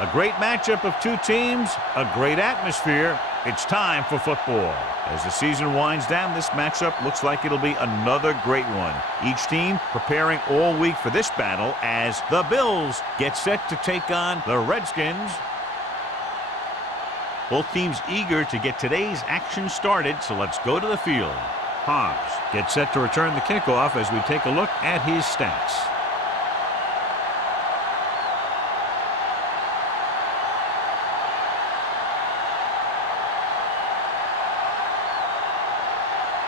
A great matchup of two teams, a great atmosphere. It's time for football. As the season winds down, this matchup looks like it'll be another great one. Each team preparing all week for this battle as the Bills get set to take on the Redskins. Both teams eager to get today's action started, so let's go to the field. Hobbs gets set to return the kickoff as we take a look at his stats.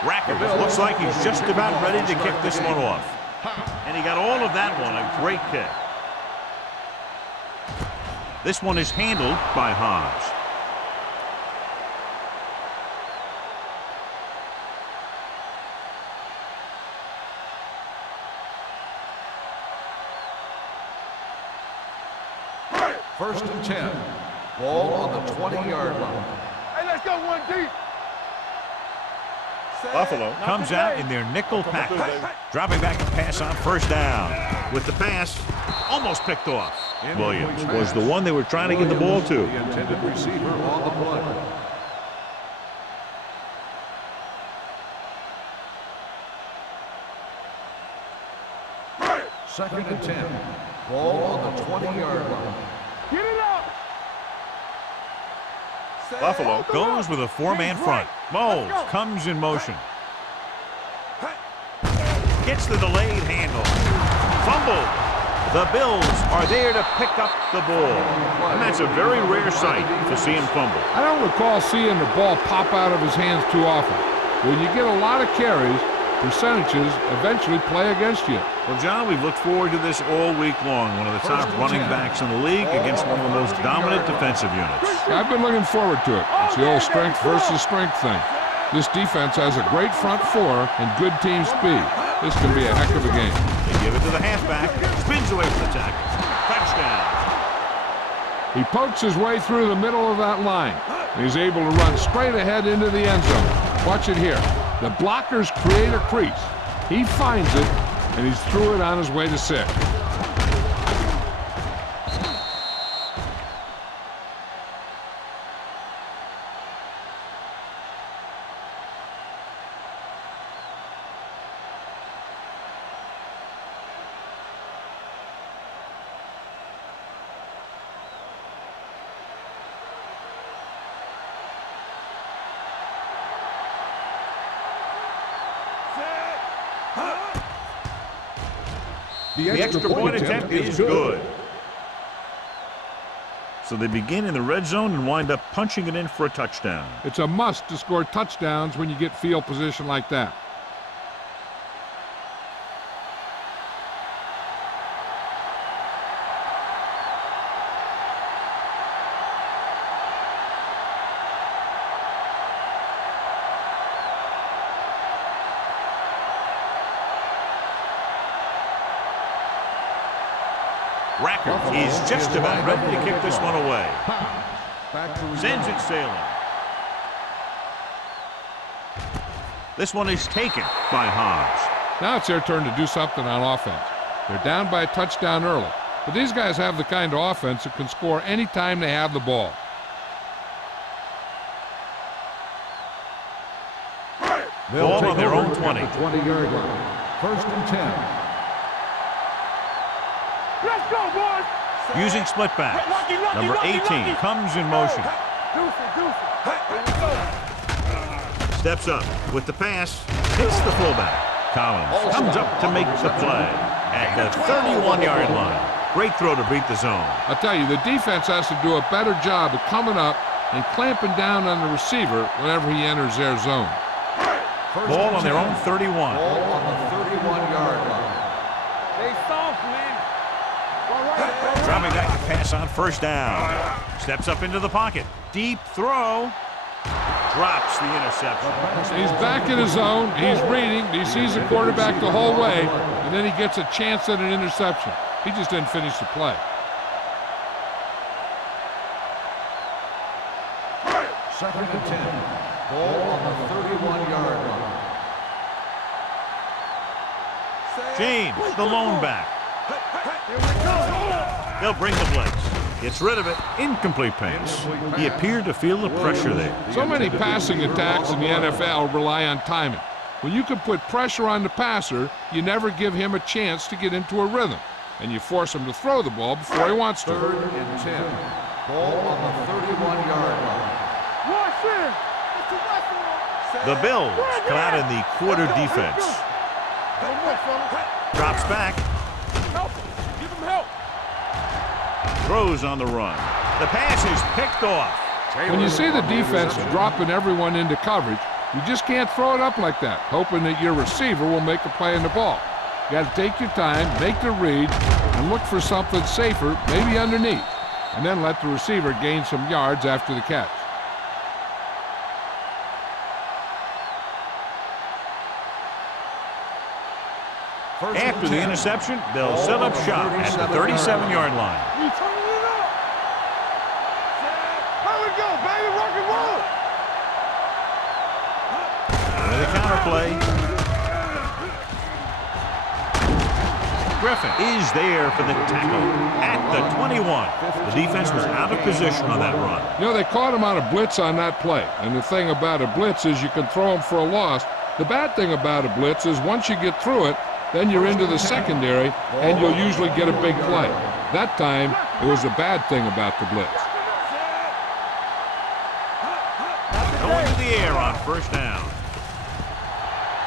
Rackers looks like he's just about ready to kick this one off. And he got all of that one, a great kick. This one is handled by Hobbs. First and 10. Ball on the 20-yard line. Hey, let's go one deep. Buffalo comes out in their nickel package. Dropping back and pass on first down. With the pass, almost picked off. Williams was the one they were trying to get the ball to. The intended receiver on the play. Second and 10. Ball on the 20-yard line. Get it up. Buffalo goes with a four-man front. Moles comes in motion. Gets the delayed handle. Fumbled. The Bills are there to pick up the ball. And that's a very rare sight to see him fumble. I don't recall seeing the ball pop out of his hands too often. When you get a lot of carries, percentages eventually play against you. Well, John, we've looked forward to this all week long. One of the top running backs in the league against one of the most dominant defensive units. I've been looking forward to it. It's the old strength versus strength thing. This defense has a great front four and good team speed. This can be a heck of a game. They give it to the halfback. Spins away from the tackle. Touchdown. He pokes his way through the middle of that line. He's able to run straight ahead into the end zone. Watch it here. The blockers create a crease. He finds it, and he's through it on his way to 6. The extra point attempt is good. So they begin in the red zone and wind up punching it in for a touchdown. It's a must to score touchdowns when you get field position like that. Rackers is just about ready to kick this one away. Sends it sailing. This one is taken by Hobbs. Now it's their turn to do something on offense. They're down by a touchdown early, but these guys have the kind of offense that can score any time they have the ball. Ball on their own 20. 20-yard line. First and 10. Let's go, boys. Using split back. Number 18 comes in motion. Steps up with the pass. Hits the fullback. Collins comes up to make the play at the 31-yard line. Great throw to beat the zone. I'll tell you, the defense has to do a better job of coming up and clamping down on the receiver whenever he enters their zone. Ball on their own 31. Ball on the 31-yard line. They soft, man. Dropping back to pass on first down. Steps up into the pocket. Deep throw. Drops the interception. He's back in his zone. He's reading. He sees the quarterback the whole way, and then he gets a chance at an interception. He just didn't finish the play. Second and 10. Ball on the 31-yard line. James, the lone back. They'll bring the blitz. Gets rid of it. Incomplete pass. He appeared to feel the pressure there. So many passing attacks in the NFL rely on timing. When you can put pressure on the passer, you never give him a chance to get into a rhythm, and you force him to throw the ball before he wants to. 3rd and 10. Ball on the 31-yard line. Wash in. The Bills come out in the quarter defense. Drops back. Help him. Give him help. Throws on the run. The pass is picked off. When you see the defense dropping everyone into coverage, you just can't throw it up like that, hoping that your receiver will make a play in the ball. You got to take your time, make the read, and look for something safer, maybe underneath, and then let the receiver gain some yards after the catch. After the interception, they'll set up shop at the 37-yard line. You turning it up. Here we go, baby. Rock and roll. And the counter play. Griffin is there for the tackle at the 21. The defense was out of position on that run. You know, they caught him on a blitz on that play, and the thing about a blitz is you can throw him for a loss. The bad thing about a blitz is once you get through it, then you're into the secondary, and you'll usually get a big play. That time, it was a bad thing about the blitz. Going to the air on first down.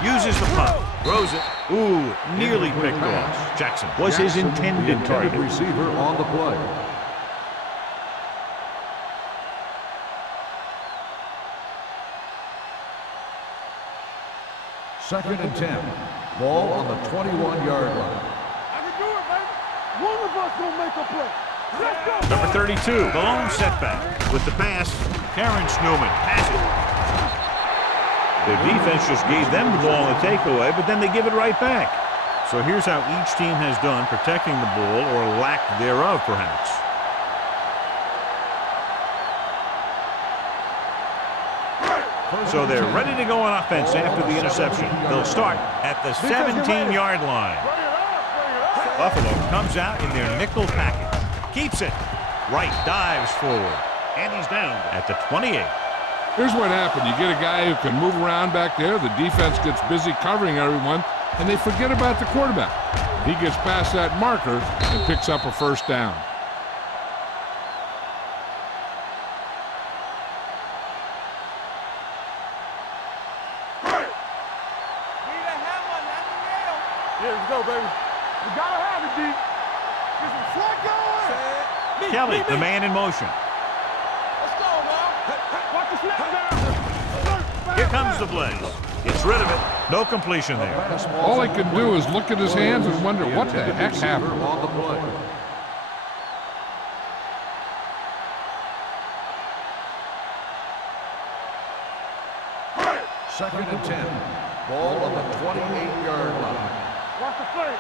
Uses the punt. Throws it. Ooh, nearly picked off. Jackson was his intended target. Receiver on the play. Second and 10. Ball on the 21-yard line. I can do it, baby. One of us gonna make a play. Let's go. Number 32, the lone setback. With the pass, Terrence Newman passes. Their defense just gave them the ball in the takeaway, but then they give it right back. So here's how each team has done protecting the ball, or lack thereof, perhaps. So they're ready to go on offense after the interception. They'll start at the 17-yard line. Buffalo comes out in their nickel package. Keeps it. Wright dives forward. And he's down at the 28. Here's what happened. You get a guy who can move around back there. The defense gets busy covering everyone, and they forget about the quarterback. He gets past that marker and picks up a first down. Let's go, baby. We gotta have it, D. Get some slack going. Kelly, the man in motion. Let's go, man. Watch the snap down. Here comes the blitz. Gets rid of it. No completion there. All he can do is look at his hands and wonder what the heck happened. On the play. Second and 10. Ball on the 28-yard line. Watch the play.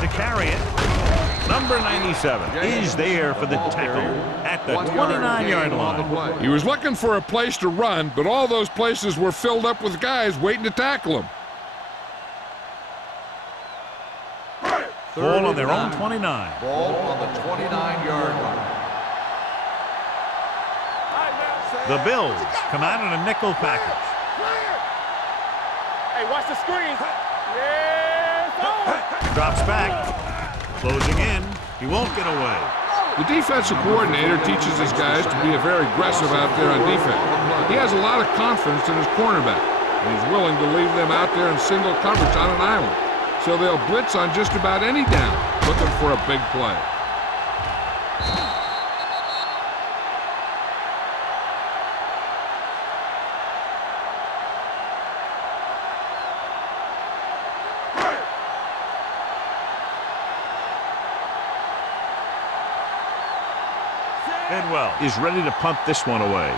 To carry it, number 97 is there for the tackle at the 29-yard line. He was looking for a place to run, but all those places were filled up with guys waiting to tackle him. Ball on their own 29. Ball on the 29-yard line. The Bills come out in a nickel package. Hey, watch the screen. Yes, Drops back. Closing in. He won't get away. The defensive coordinator teaches his guys to be very aggressive out there on defense. He has a lot of confidence in his cornerback, and he's willing to leave them out there in single coverage on an island. So they'll blitz on just about any down, looking for a big play. Bedwell is ready to punt this one away.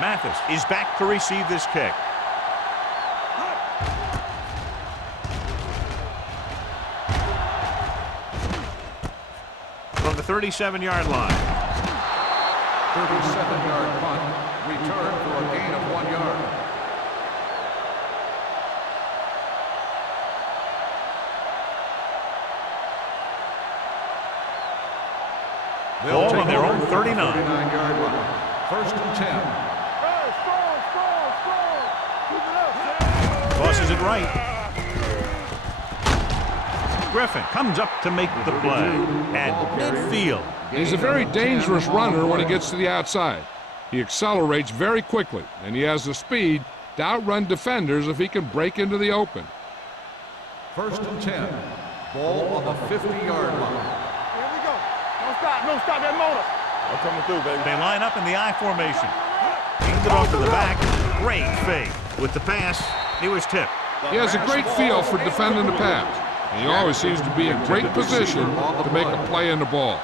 Mathis is back to receive this kick. From the 37-yard line. 37-yard punt. Return for a gain of 1 yard. Ball on their own 39. 39-yard line. First and 10. Hey, score. Keep it up, Sam. Tosses it right. Griffin comes up to make the play at midfield. He's a very dangerous runner when he gets to the outside. He accelerates very quickly, and he has the speed to outrun defenders if he can break into the open. First and 10. Ball on the 50-yard line. Here we go. Don't stop that motor. I'm coming through, baby. They line up in the I formation. Hands it off to the back. Great fake. With the pass, he was tipped. He has a great feel for defending the pass, and he always seems to be in great position to make a play in the ball.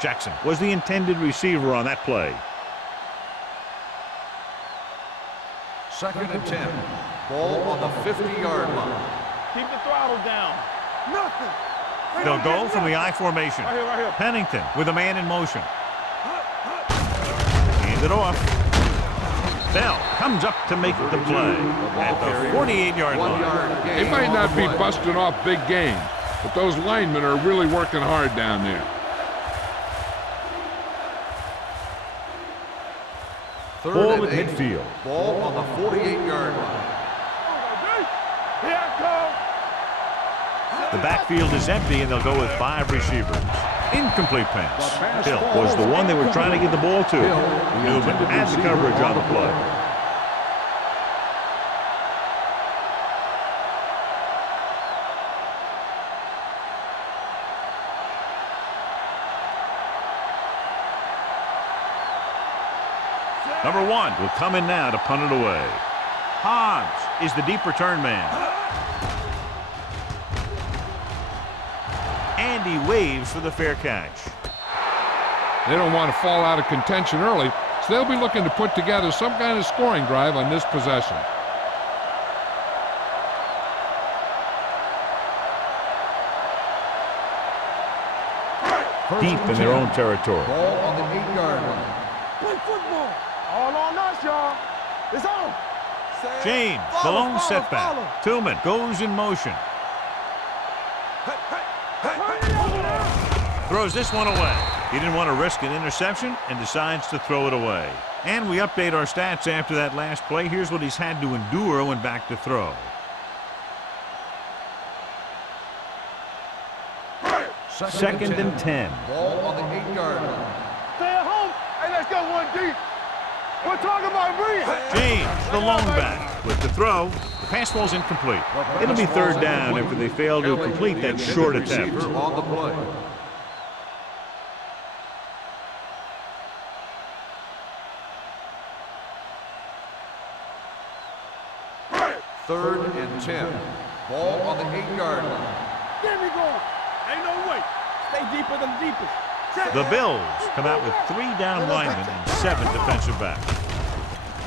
Jackson was the intended receiver on that play. Second and 10. Ball on the 50-yard line. Keep the throttle down. Nothing. They'll go from the I formation. Right here. Pennington with a man in motion. Hand it off. Bell comes up to make the play at the 48-yard line. They might not be busting off big gains, but those linemen are really working hard down there. Ball at midfield. Ball on the 48-yard line. Here I come. The backfield is empty, and they'll go with 5 receivers. Incomplete pass. Hill was the one they were trying to get the ball to. Newman had the coverage on the play. Number 1 will come in now to punt it away. Hobbs is the deep return man. And he waves for the fair catch. They don't want to fall out of contention early, so they'll be looking to put together some kind of scoring drive on this possession. Deep in their own territory. Ball on the 8-yard line. Play football. All on us, y'all. It's on. James, the lone setback. Tillman goes in motion. Throws this one away. He didn't want to risk an interception and decides to throw it away. And we update our stats after that last play. Here's what he's had to endure when back to throw. Second and 10. Ball on the 8-yard line. Stay at home. Hey, let's go one deep. We're talking about Reed. James, the lone back, with the throw. The pass falls incomplete. It'll be third down after they fail to complete that short attempt. On the play. Third and 10. Ball on the 8-yard line. There we go. Ain't no way. Stay deeper than deepest. The Bills come out with 3 down linemen and 7 defensive backs.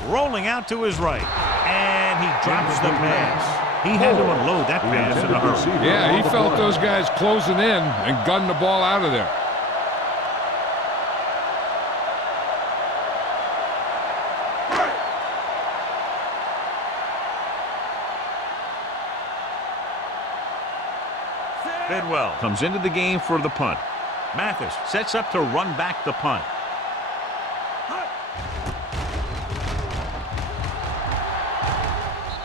Rolling out to his right, and he drops the pass. He had to unload that pass in a hurry. Yeah, he felt those guys closing in and gunned the ball out of there. Bidwell comes into the game for the punt. Mathis sets up to run back the punt.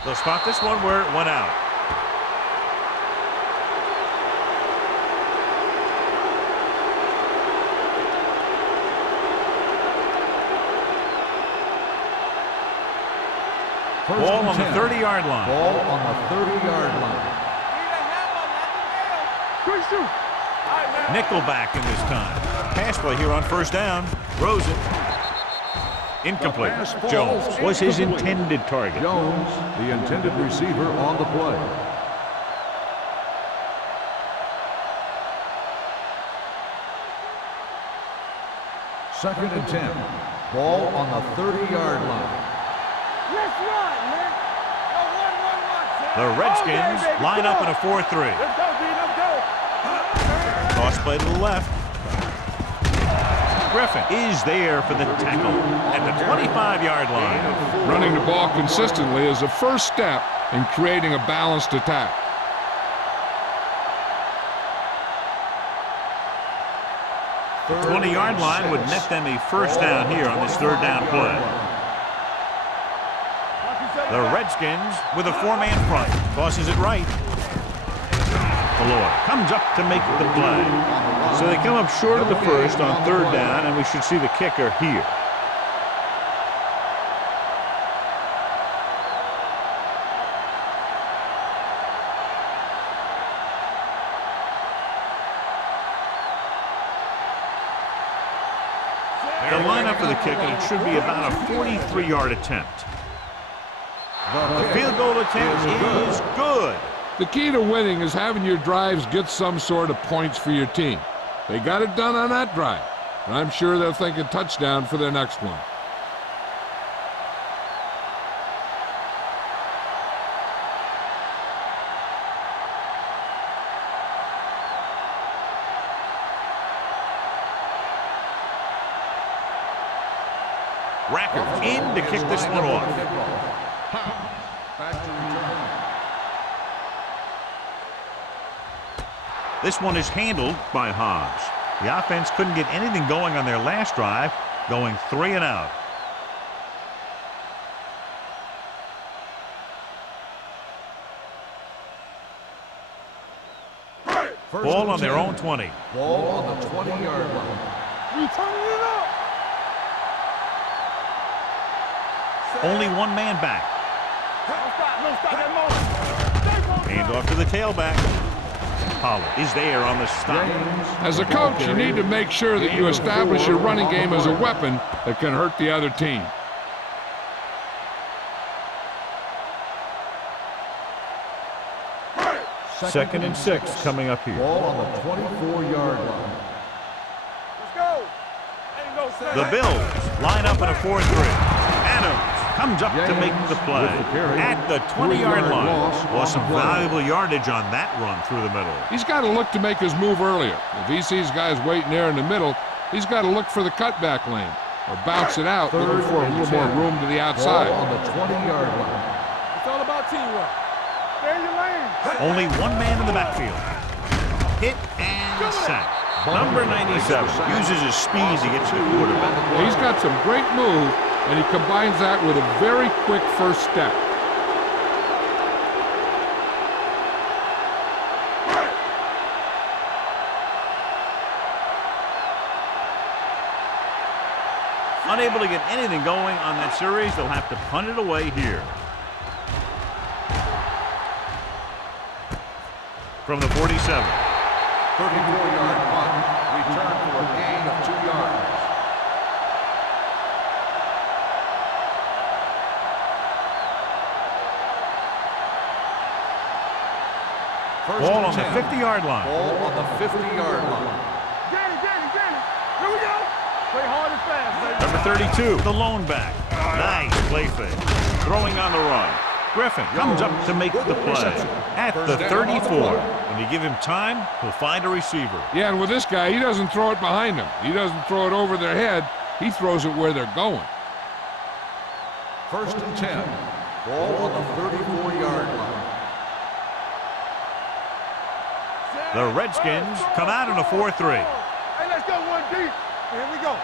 They'll spot this one where it went out. Ball on the 30-yard line. Ball on the 30-yard line. Nickelback in this time. Pass play here on first down. Throws it. Incomplete. Jones was his intended target. Jones, the intended receiver on the play. Second and 10. Ball on the 30-yard line. Let's run, man. The Redskins line up in a 4-3. Let's go, D. Let's go. Toss play to the left. Griffin is there for the tackle at the 25-yard line. Running the ball consistently is the first step in creating a balanced attack. 20-yard line would net them a first down here on this third down play. The Redskins with a four-man front. Tosses it right. Malloy comes up to make the play. So they come up short of the first on third down, and we should see the kicker here. They'll line up for the kick, and it should be about a 43-yard attempt. The field goal attempt is good. The key to winning is having your drives get some sort of points for your team. They got it done on that drive, and I'm sure they'll think a touchdown for their next one. Racker in to kick this one off. This one is handled by Hobbs. The offense couldn't get anything going on their last drive, going 3 and out. Ball on their own 20. Ball on the 20-yard line. We turning it up. Only one man back. No stop that moment. Hand off to the tailback. Pollard is there on the stop. As a coach, you need to make sure that you establish your running game as a weapon that can hurt the other team. Second and 6 coming up here. Ball on the 24-yard line. Let's go. Ain't no say. The Bills line up in a 4-3. Adams comes up to make the play at the 20-yard line. Lost some valuable yardage on that run through the middle. He's got to look to make his move earlier. If he sees guys waiting there in the middle, he's got to look for the cutback lane or bounce it out, looking for a little more room to the outside. Ball on the 20-yard line. It's all about teamwork. Stay in your lane. Only one man in the backfield. Hit and sack. Number 97 uses his speed to get to the quarterback. He's got some great move, and he combines that with a very quick first step. Unable to get anything going on that series, they'll have to punt it away here. From the 47. 34-yard punt. Return for a gain of 2 yards. Ball on the 50-yard line. Ball on the 50-yard line. Get it. Here we go. Play hard and fast, baby. Number 32, the lone back. Nice play fake. Throwing on the run. Griffin comes up to make the play at the 34. When you give him time, he'll find a receiver. Yeah, and with this guy, he doesn't throw it behind them. He doesn't throw it over their head. He throws it where they're going. First and 10. Ball on the 34-yard line. The Redskins come out in a 4-3. Hey, let's go one deep. Here we go.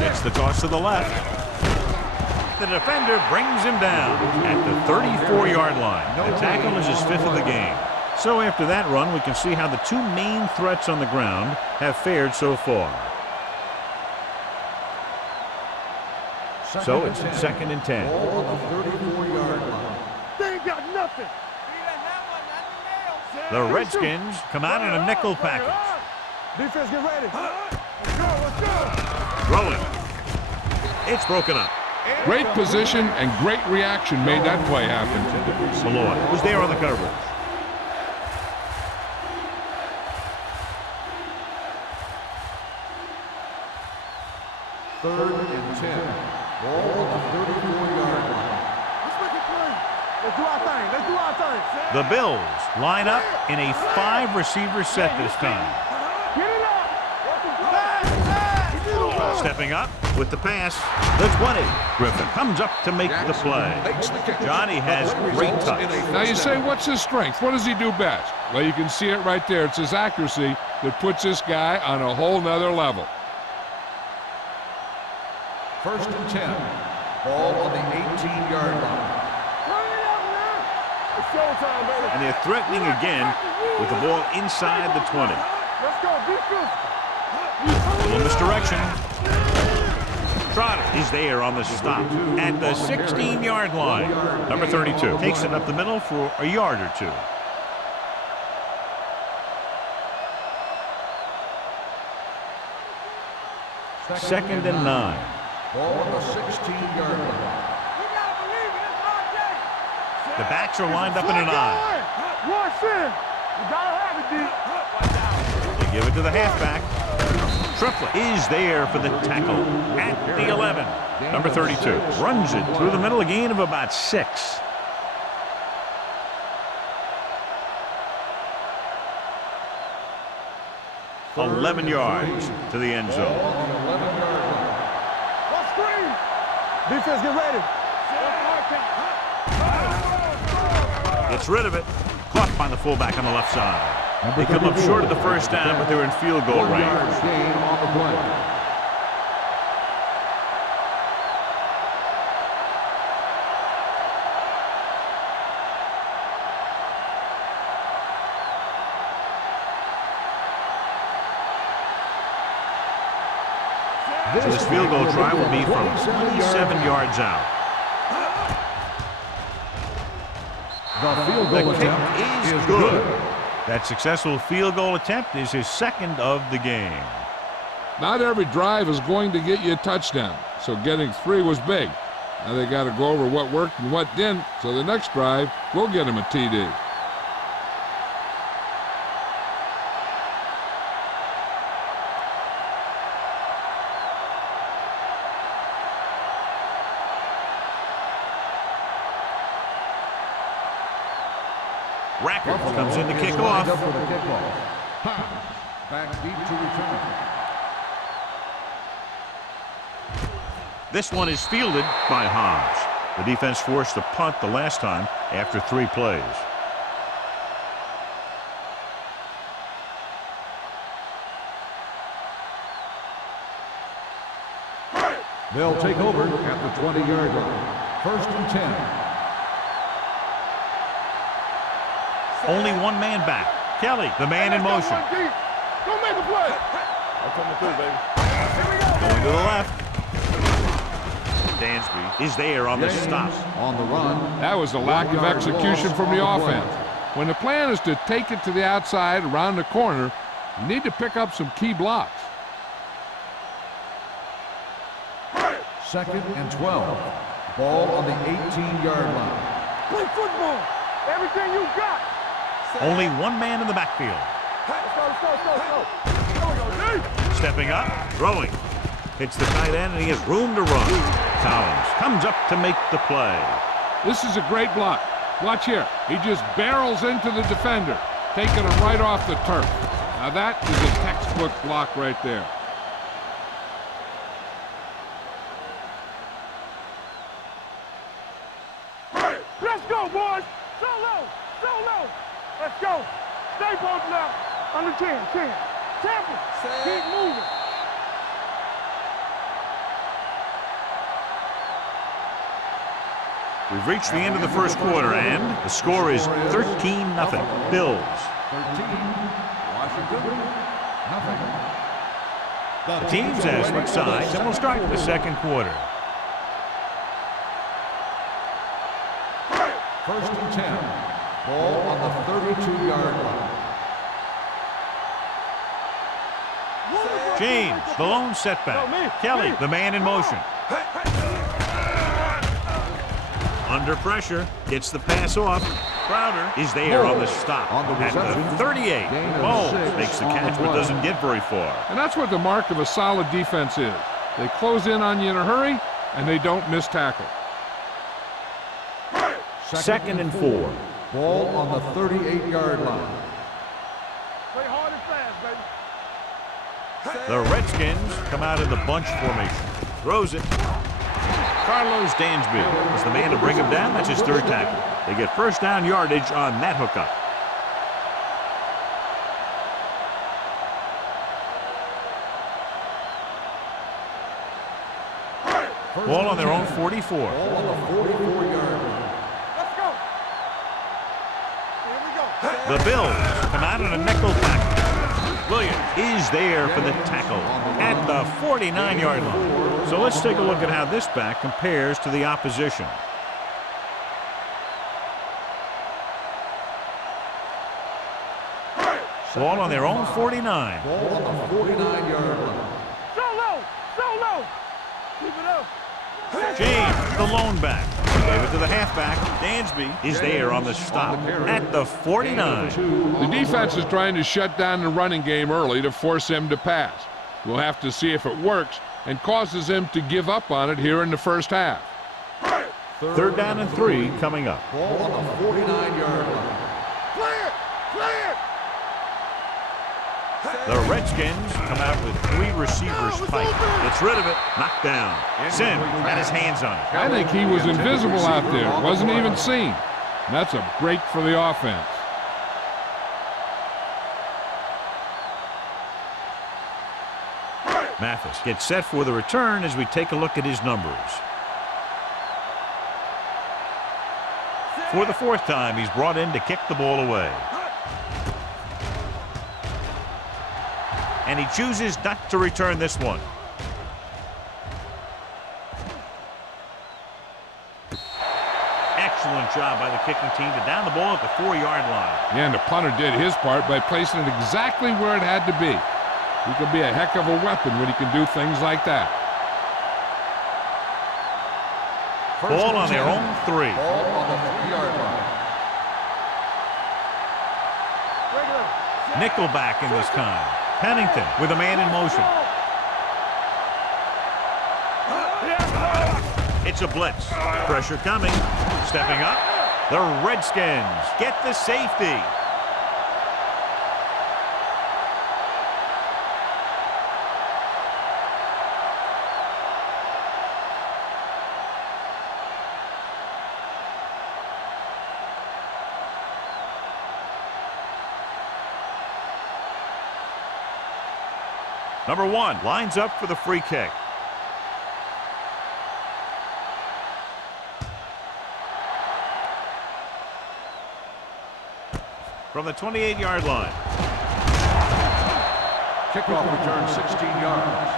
Gets the toss to the left. The defender brings him down at the 34-yard line. The tackle is his 5th of the game. So after that run, we can see how the two main threats on the ground have fared so far. So it's 2nd and 10. Ball on the 34-yard line. They ain't got nothing. The Redskins come out in a nickel package. Defense, get ready. Let's go. Rolling. It's broken up. Great position and great reaction made that play happen. Malloy was there on the coverage. Third and 10. Ball on the 34-yard line. Let's make it play. Let's do our thing. The Bills line up in a 5-receiver set this time. Get it up. Stepping up with the pass, the 20. Griffin comes up to make the play. Johnny has great touch. Now you say, what's his strength? What does he do best? Well, you can see it right there. It's his accuracy that puts this guy on a whole nother level. 1st and 10. Ball on the 18-yard line. It's showtime, baby. And they're threatening again with the ball inside the 20. Let's go. Be physical. A little misdirection. Trotter is there on the stop at the 16-yard line. Number 32 takes it up the middle for a yard or two. Second and 9. Ball on the 16-yard line. The backs are lined up in an eye. Rush in. You gotta have it, D. They give it to the halfback. Triplett is there for the tackle at the 11. Number 32 runs it through the middle, a gain of about 6. Third 11 and yards 3. to the end Ball zone. on the 11-yard line. Let's screen. Defense, get ready. Gets rid of it. Caught by the fullback on the left side. They come up short of the first down, but they're in field goal 4 range. yards gain on the play. So this field goal try will be from 27 yards out. The field The goal kick attempt is good. That successful field goal attempt is his second of the game. Not every drive is going to get you a touchdown, so getting 3 was big. Now they got to go over what worked and what didn't, so the next drive will get him a TD. Rackert comes in to kick off. Back deep to return. This one is fielded by Hans. The defense forced a punt the last time after 3 plays. They'll take over at the 20-yard line. 1st and 10. Only one man back. Kelly, the man in motion. Don't make a play. I'm coming through, baby. Here we go. Going to the left. Dansby is there on the stop. On the run. That was a lack of execution from the offense. When the plan is to take it to the outside around the corner, you need to pick up some key blocks. 2nd and 12. Ball on the 18-yard line. Play football. Everything you got. Only one man in the backfield. Let's go. There we go, D. Stepping up, throwing. Hits the tight end, and he has room to run. Collins comes up to make the play. This is a great block. Watch here. He just barrels into the defender, taking him right off the turf. Now that is a textbook block right there. Let's go, boys. So low. Let's go. Stay both left. Under 10. Temple. Keep moving. We've reached the end of the first quarter, and the score is 13-0. Bills. 13. Washington. Nothing. The teams have switched sides, and we'll start the second quarter. 1st and 10. Ball on the 32-yard line. James, the lone setback. Kelly, the man in motion. Under pressure, gets the pass off. Crowder is there on the stop at the 38. Bowles makes the catch, but doesn't get very far. And that's what the mark of a solid defense is. They close in on you in a hurry, and they don't miss tackle. 2nd and 4. Ball on the 38-yard line. Play hard and fast, baby. The Redskins come out in the bunch formation. Throws it. Carlos Dansby is the man to bring him down. That's his 3rd tackle. They get first down yardage on that hookup. Ball on their own 44. Ball on the 44-yard line. Let's go. Here we go. The Bills come out in a nickel tackle. Williams is there for the tackle at the 49-yard line. So let's take a look at how this back compares to the opposition. Ball on their own 49. Ball on the 49-yard line. Solo. Solo. Keep it up. James, the lone back. Gave it to the halfback. Dansby is there on the stop at the 49. The defense is trying to shut down the running game early to force him to pass. We'll have to see if it works and causes him to give up on it here in the first half. Third down and 3 coming up. Ball on the 49-yard line. Clear. Clear. The Redskins come out with 3 receivers tight. Gets rid of it. Knocked down. Sim had his hands on it. I think he was invisible out there. Wasn't even seen. And that's a break for the offense. Mathis gets set for the return as we take a look at his numbers. For the 4th time, he's brought in to kick the ball away. And he chooses not to return this one. Excellent job by the kicking team to down the ball at the 4-yard line. And the punter did his part by placing it exactly where it had to be. He can be a heck of a weapon when he can do things like that. Ball on their own 3. Ball on the 3-yard line. Nickelback in this time. Pennington with a man in motion. It's a blitz. Pressure coming. Stepping up. The Redskins get the safety. Number 1 lines up for the free kick. From the 28-yard line. Kickoff return 16 yards.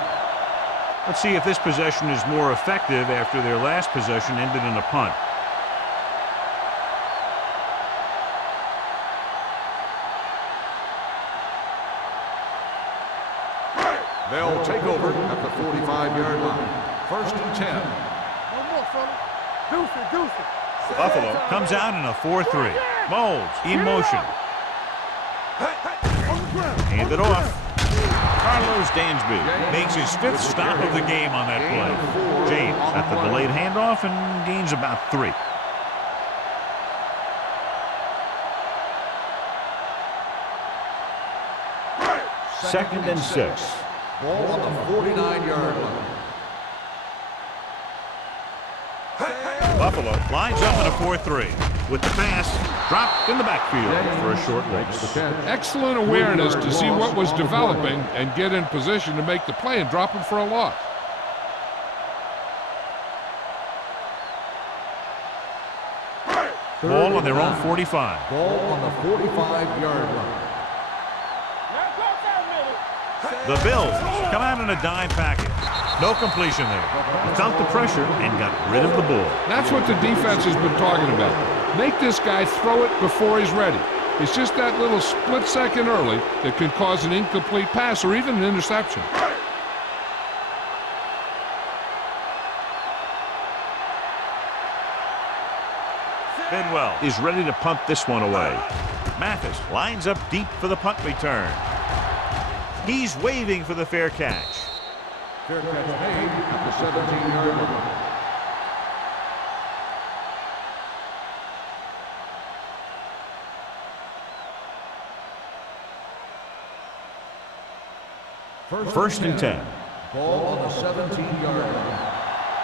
Let's see if this possession is more effective after their last possession ended in a punt. They'll take over at the 45-yard line. 1st and 10. One more, fella. Deuce it, deuce it. Buffalo comes out in a 4-3. Molds in motion. Hand it off. Carlos Dansby makes his 5th stop of the game on that play. James at the delayed handoff and gains about 3. Second and 6. Ball on the 49-yard line. Buffalo lines up in a 4-3 with the pass dropped in the backfield for a short loss. Excellent awareness to see what was developing and get in position to make the play and drop him for a loss. Ball on their own 45. Ball on the 45-yard line. The Bills come out in a dime package. No completion there. He felt the pressure and got rid of the ball. That's what the defense has been talking about. Make this guy throw it before he's ready. It's just that little split second early that can cause an incomplete pass or even an interception. Bidwell is ready to punt this one away. Mathis lines up deep for the punt return. He's waving for the fair catch. Fair catch made at the 17-yard line. First and 10. Ball on the 17-yard line.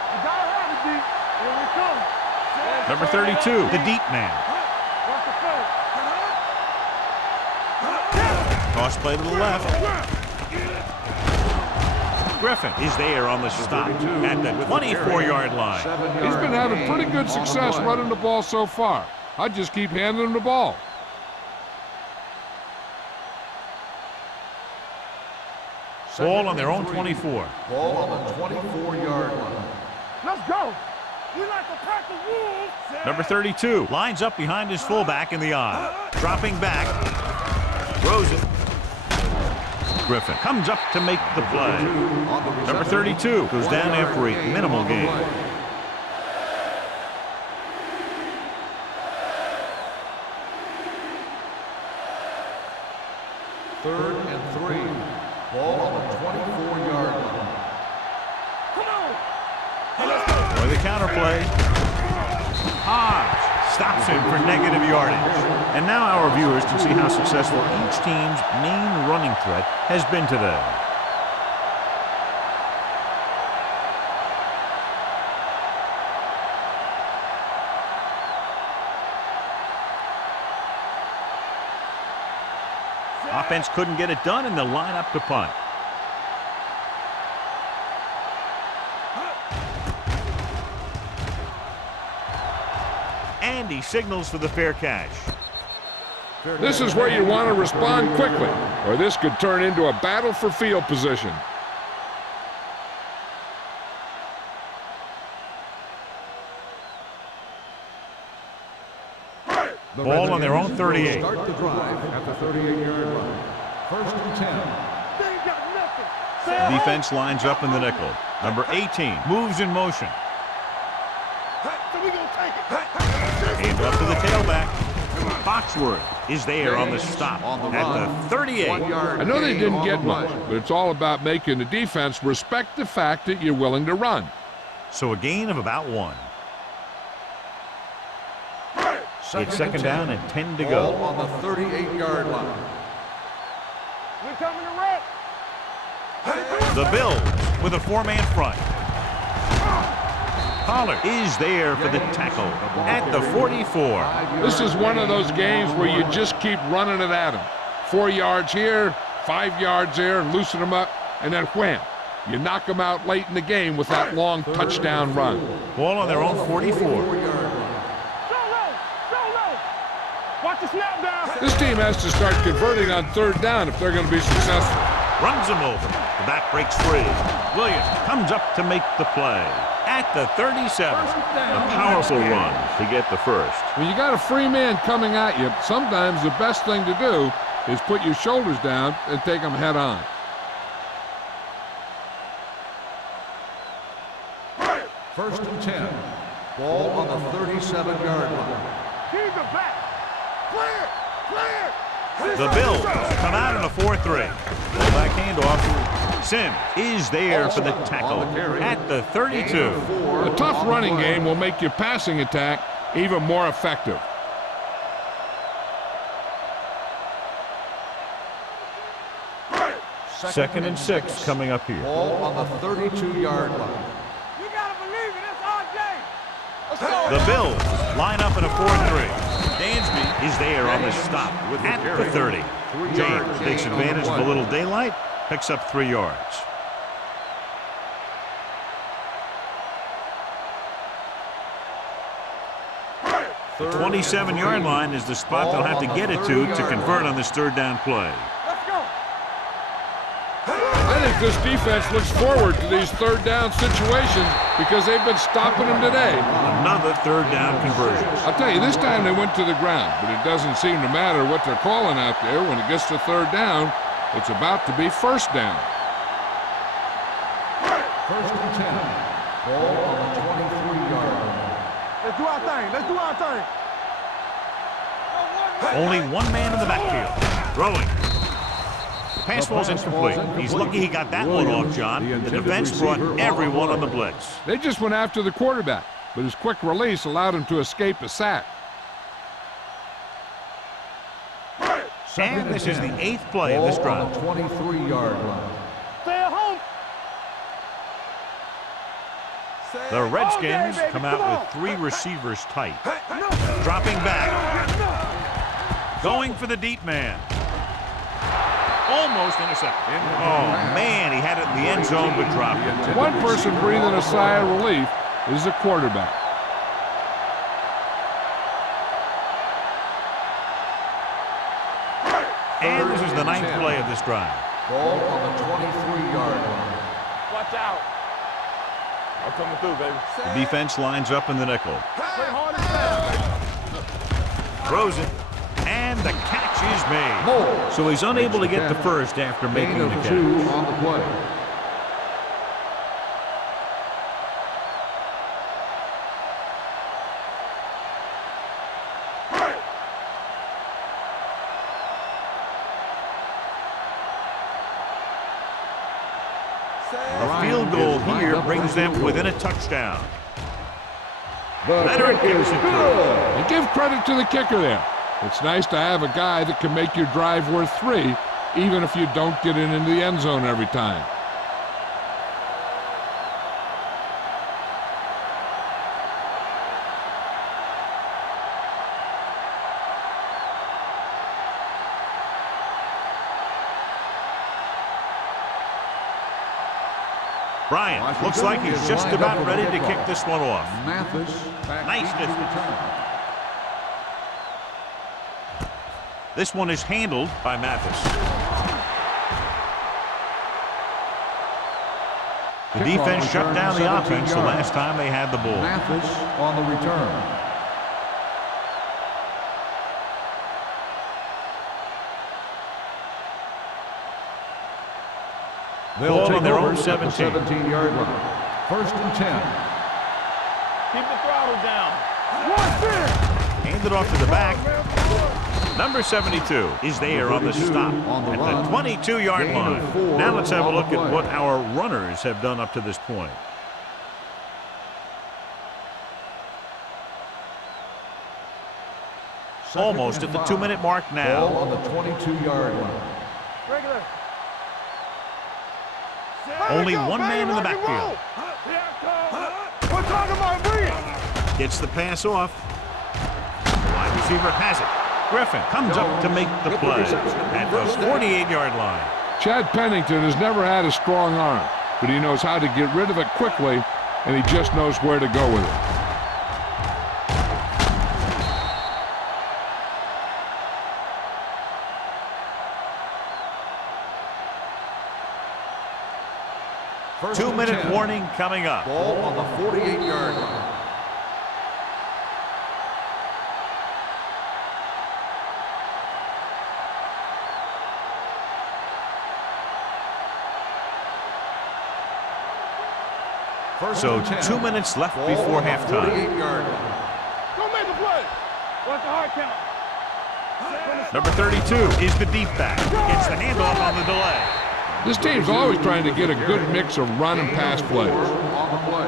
You gotta have it, D. Here we come. Number 32, the deep man. Watch the fake. Toss play to the left. Griffin is there on the stop at the 24-yard line. He's been having pretty good success running the ball so far. I'd just keep handing him the ball. Ball on their own 24. Ball on the 24-yard line. Let's go. We like a pack of wolves. Number 32 lines up behind his fullback in the I. Dropping back. Throws it. Griffin comes up to make the play. Number 32 goes down after a minimal gain. Third and 3. Ball on the 24-yard line. Come on. For the counter play. Hobbs stops him for negative yardage. And now our viewers can see how successful each team's main running threat has been today. Offense couldn't get it done, and they'll line up to punt. And he signals for the fair catch. This is where you want to respond quickly, or this could turn into a battle for field position. Ball on their own 38. Start the drive at the 38-yard line. First and 10. They ain't got nothing. Defense lines up in the nickel. Number 18 moves in motion. So we gonna take it. Hand off to the tailback. Foxworth is there on the stop at the 38. I know they didn't get much, but it's all about making the defense respect the fact that you're willing to run. So a gain of about 1. It's second down and 10 to Ball go. on the 38-yard line. We're coming to wreck. The Bills with a 4-man front. Pollard is there for the tackle at the 44. This is one of those games where you just keep running it at them. 4 yards here, 5 yards there, and loosen them up, and then wham. You knock them out late in the game with that long touchdown run. Ball on their own 44. Watch the snap down. This team has to start converting on third down if they're going to be successful. Runs him over. The back breaks free. Williams comes up to make the play at the 37. A powerful run to get the first. When you got a free man coming at you, sometimes the best thing to do is put your shoulders down and take them head on. First and 10. Ball on the 37-yard line. He's the back. Clear. Clear. The Bills come out in a 4-3. Fullback handoff. Sims is there for the tackle at the 32. A tough running game will make your passing attack even more effective. Second and 6 coming up here. Ball on the 32-yard line. You gotta believe it. It's RJ. Let's go. The Bills line up in a 4-3. Dansby is there on the stop at the 30. James takes advantage of a little daylight, picks up 3 yards. The 27-yard line is the spot they'll have to get it to convert on this third down play. Let's go. I think this defense looks forward to these third down situations because they've been stopping them today. Another third down conversion. I'll tell you, this time they went to the ground, but it doesn't seem to matter what they're calling out there. When it gets to third down, it's about to be first down. First and 10. Ball on the 23-yard line. Let's do our thing. Let's do our thing. Only one man in the backfield. Throwing. The pass ball's incomplete. He's lucky he got that one off, John. The defense brought everyone on the blitz. They just went after the quarterback, but his quick release allowed him to escape a sack. And this is the 8th play of this drive. Ball on the 23-yard line. Stay at home. The Redskins come out with 3 receivers tight. Dropping back. Going for the deep man. Almost intercepted. Oh, man, he had it in the end zone but dropped it. One person breathing a sigh of relief is the quarterback. And this is the 9th play of this drive. Ball on the 23-yard line. Watch out. I'm coming through, baby. The defense lines up in the nickel. Play hard and fast. Throws it. And the catch is made. So he's unable to get the first after making the catch. 2 on the play. A field goal here brings them within a touchdown. The Veteran kick gives is it good. And give credit to the kicker there. It's nice to have a guy that can make your drive worth 3, even if you don't get it into the end zone every time. Bryant looks like he's just about ready to kick this one off. Mathis back Nice deep to distance. return. This one is handled by Mathis. The defense shut down the offense the last time they had the ball. Mathis on the return. They'll Ball take on their over own at the 17. 17-yard line. 1st and 10. Keep the throttle down. Watch this. Handed off to the back. Number 72 is there on the stop on the at run. the 22-yard Gain of line. 4 Now let's have a on the look at play. what our runners have done up to this point. Almost at the 2-minute mark Ball now. on the 22-yard line. Regular. Only one man in the backfield. We're talking about me. Gets the pass off. Wide receiver has it. Griffin comes up to make the play at the 48-yard line. Chad Pennington has never had a strong arm, but he knows how to get rid of it quickly, and he just knows where to go with it. First and 2-minute 10. warning coming up. Ball on the 48-yard line. First So and 10. 2 minutes left Ball before on the halftime. 48-yard line. Go make a play. What's the hard count? Number 32 is the deep back. Gets the handoff on the delay. This team's always trying to get a good mix of run and pass plays. On the play.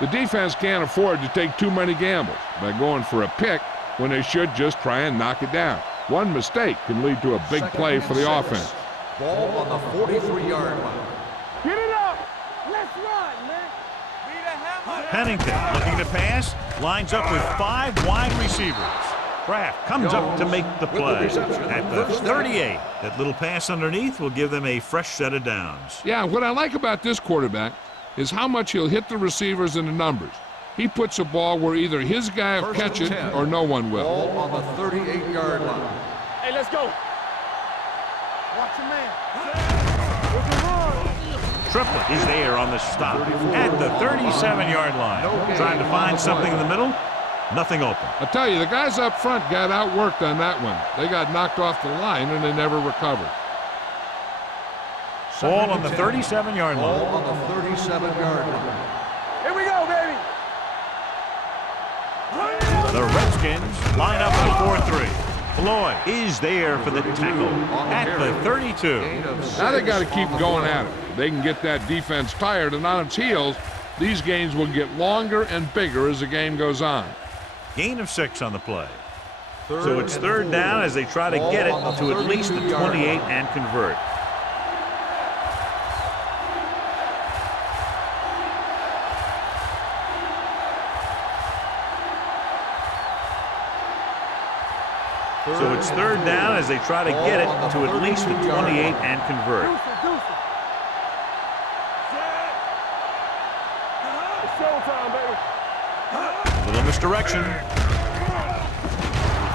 The defense can't afford to take too many gambles by going for a pick when they should just try and knock it down. One mistake can lead to a big Second play and for the 6. offense. Ball on the 43-yard line. Get it up. Let's run, man. Be the hammer. Pennington looking to pass. Lines up with 5 wide receivers. Kraft comes up to make the play at the 38. That little pass underneath will give them a fresh set of downs. Yeah, what I like about this quarterback is how much he'll hit the receivers and the numbers. He puts the ball where either his guy will First catch and it 10. or no one will. Ball on the 38-yard line. Hey, let's go. Watch your man. It's a run. Triplett is there on the stop at the 37-yard line. Trying to find something in the middle. Nothing open. I tell you, the guys up front got outworked on that one. They got knocked off the line and they never recovered. Ball on the 37-yard Ball line. on the 37-yard line. Here we go, baby. The Redskins line up at 4-3. Floyd is there for the tackle at the 32. Now they got to keep going at it. If they can get that defense tired and on its heels, these games will get longer and bigger as the game goes on. Gain of 6 on the play. So it's 3rd down as they try to get it to at least the 28 and convert. So it's third down as they try to get it to at least the 28 and convert. Showtime, baby. Little misdirection.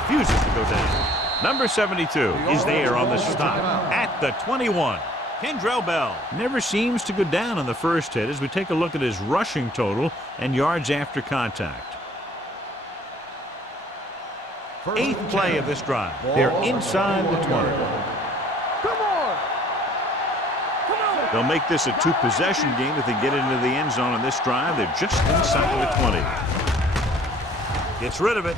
Refuses to go down. Number 72 is there on the stop at the 21. Kendrell Bell never seems to go down on the first hit as we take a look at his rushing total and yards after contact. Eighth play of this drive. They're inside the 20. Come on. They'll make this a two-possession game if they get into the end zone on this drive. They're just inside the 20. Gets rid of it.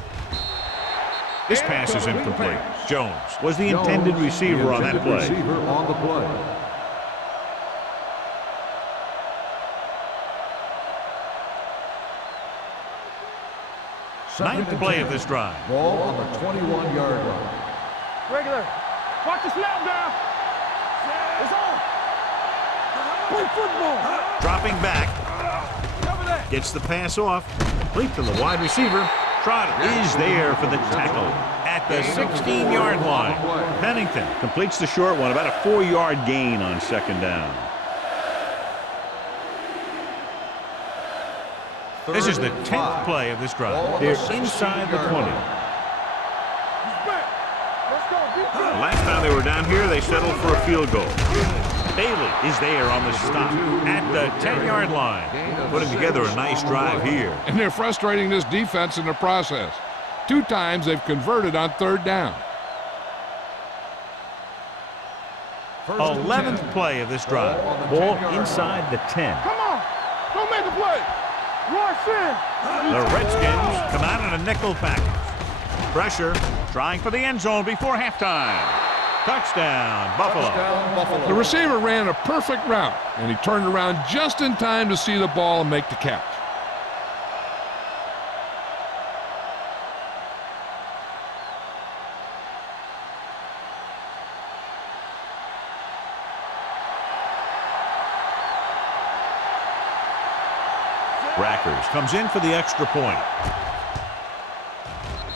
This pass is incomplete. Jones was the intended receiver on that play. Ninth play of this drive. Ball on the 21-yard line. Regular. Watch the snap down. It's on. Play football. Dropping back. Gets the pass off. Complete to the wide receiver. Trotter is there for the tackle at the 16-yard line. Pennington completes the short one, about a 4-yard gain on second down. This is the 10th play of this drive. They're inside the 20. The last time they were down here, they settled for a field goal. Bailey is there on the stop at the 10-yard line, putting together a nice drive here. And they're frustrating this defense in the process. 2 times they've converted on third down. 11th play of this drive. Ball inside the 10. Come on. Don't make a play. Rush in. The Redskins come out in a nickel package. Pressure, trying for the end zone before halftime. Touchdown, Buffalo. The receiver ran a perfect route, and he turned around just in time to see the ball and make the catch. Rackers comes in for the extra point.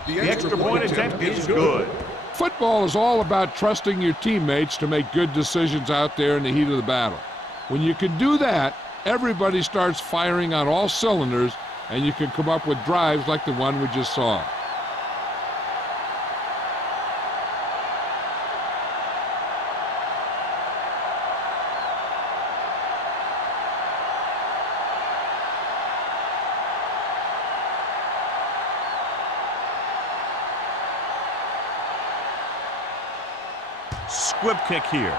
The extra point attempt is good. Football is all about trusting your teammates to make good decisions out there in the heat of the battle. When you can do that, everybody starts firing on all cylinders, and you can come up with drives like the one we just saw. Squib kick here.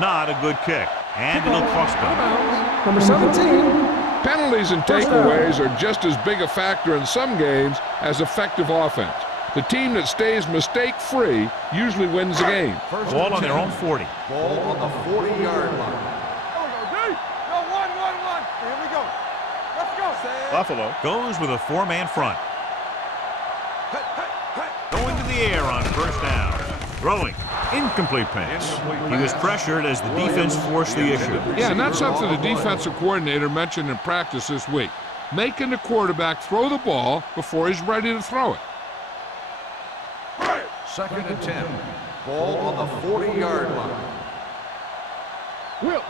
Not a good kick, and it'll cost them. Number 17. Penalties and takeaways are just as big a factor in some games as effective offense. The team that stays mistake-free usually wins the game. Ball on their own 40. Ball on the 40-yard line. Here we go. Let's go. Buffalo goes with a 4-man front. Going to the air on first down. Throwing. Incomplete pass. He was pressured as the defense forced the issue. Yeah, and that's something the defensive coordinator mentioned in practice this week. Making the quarterback throw the ball before he's ready to throw it. 2nd and 10. Ball on the 40-yard line. Will.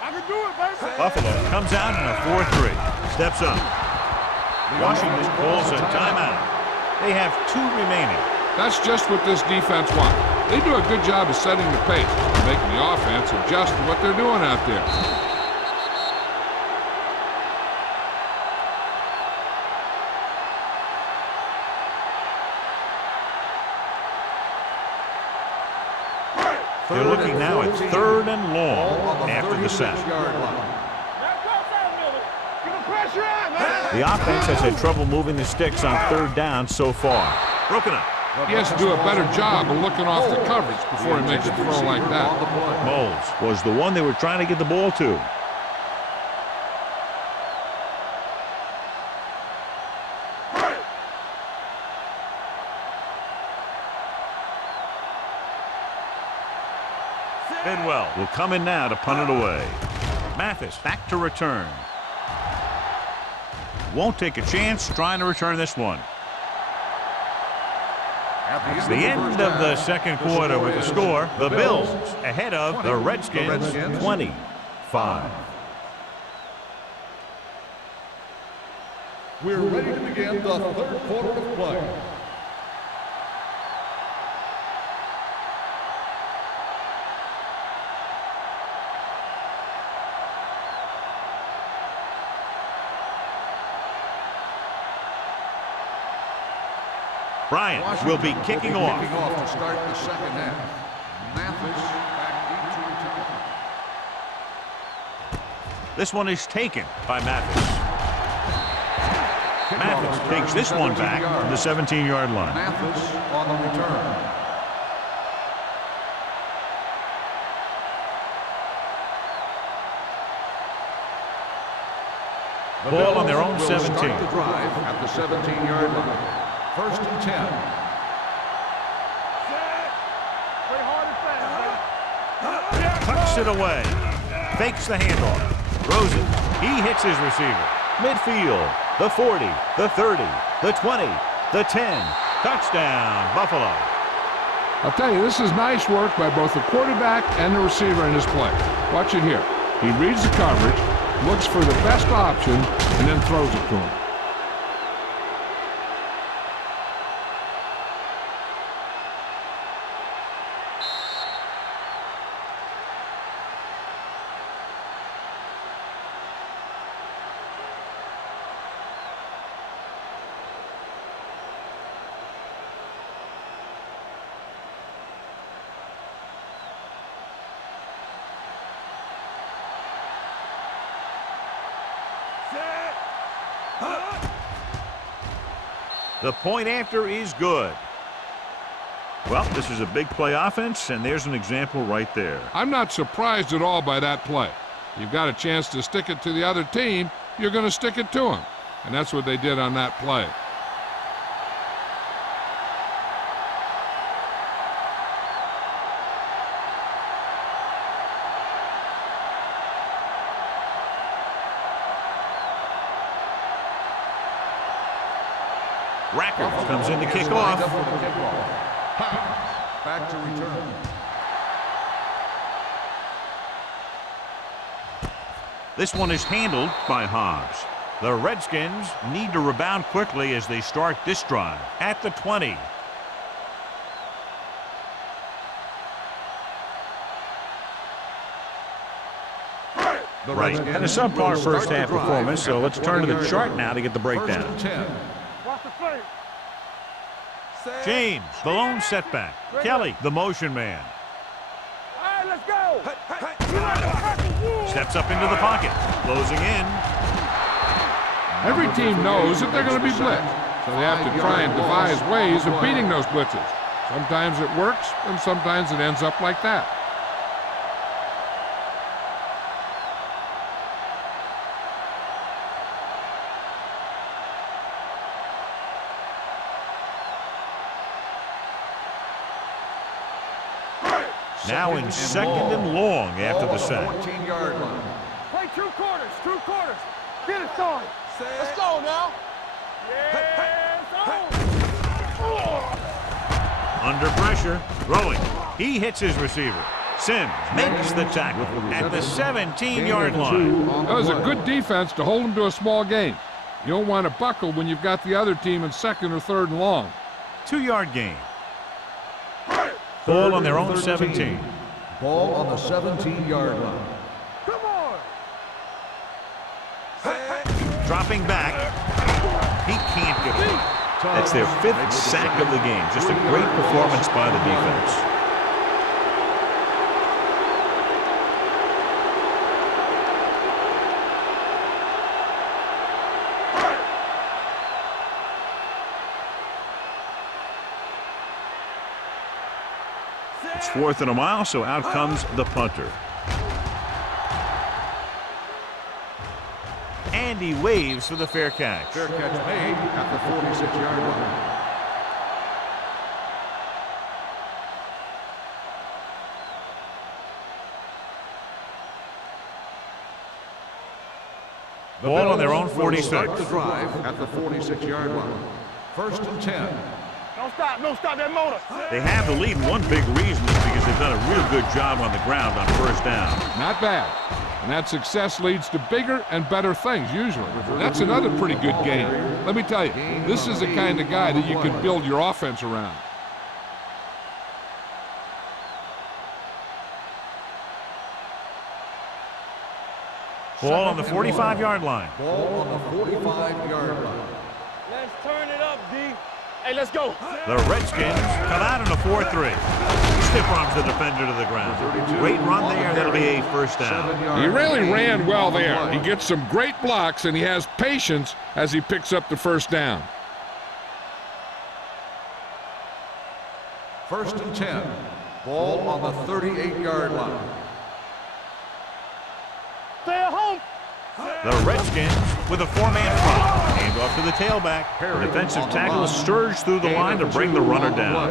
I can do it, baby. Buffalo comes out in a 4-3. Steps up. Washington calls a timeout. They have 2 remaining. That's just what this defense wants. They do a good job of setting the pace, making the offense adjust to what they're doing out there. They're looking now at 3rd and long after the sack. The offense has had trouble moving the sticks on 3rd down so far. Broken up. He has to do a better job of looking off the coverage before he makes a throw like that. Moles was the one they were trying to get the ball to. Bidwell will come in now to punt it away. Mathis back to return. won't take a chance trying to return this one. It's the end of the second quarter with the score. The Bills ahead of the Redskins 25. We're ready to begin the third quarter of play. Bryant will be kicking off. To start the second half. Mathis back into return. This one is taken by Mathis. Mathis takes this one back from the 17-yard line. Mathis on the return. Ball on their own 17. Start the drive at the 17-yard line. First and 10. Tucks it away. Fakes the handoff. Throws it. He hits his receiver. Midfield. The 40. The 30. The 20. The 10. Touchdown, Buffalo. I'll tell you, this is nice work by both the quarterback and the receiver in this play. Watch it here. He reads the coverage, looks for the best option, and then throws it to him. The point after is good. Well, this is a big play offense, and there's an example right there. I'm not surprised at all by that play. You've got a chance to stick it to the other team, you're going to stick it to them. And that's what they did on that play. Racker comes in to kick off. Back to return. This one is handled by Hobbs. The Redskins need to rebound quickly as they start this drive at the 20. Right. And a subpar first half performance, so let's turn to the chart now to get the breakdown. Watch the flame. James, the lone setback. Kelly, the motion man. All right, let's go. Steps up into the pocket, closing in. Every team knows that they're going to be blitzed, so they have to try and devise ways of beating those blitzes. Sometimes it works, and sometimes it ends up like that. Now in second and long after the sack. 14-yard line. Play two quarters, two quarters. Get it started. Let's go now. Yes, Under pressure, throwing. He hits his receiver. Sims makes the tackle at the 17-yard line. That was a good defense to hold them to a small gain. You don't want to buckle when you've got the other team in second or third and long. 2-yard gain. Ball on their own 17. Ball on the 17-yard line. come on. Dropping back. He can't get away. That's their 5th sack of the game. Just a great performance by the defense. It's 4th and a mile, so out comes the punter. And he waves for the fair catch. Fair catch made at the 46-yard line. Ball on their own Will 46. start the drive at the 46-yard line. First and 10. Don't stop that motor. They have the lead, and one big reason is because they've done a real good job on the ground on first down. Not bad. And that success leads to bigger and better things, usually. That's another pretty good game. Let me tell you, this is the kind of guy that you can build your offense around. Ball on the 45-yard line. Ball on the 45-yard line. Let's turn it up, D. Hey, let's go. The Redskins come out in a 4-3. Stiff arms the defender to the ground. Great run there. That'll be a first down. He really ran well there. He gets some great blocks, and he has patience as he picks up the first down. First and 10. Ball on the 38-yard line. Stay at home. The Redskins with a four-man front. Hand off to the tailback. The defensive tackle surged through the line to bring the runner down.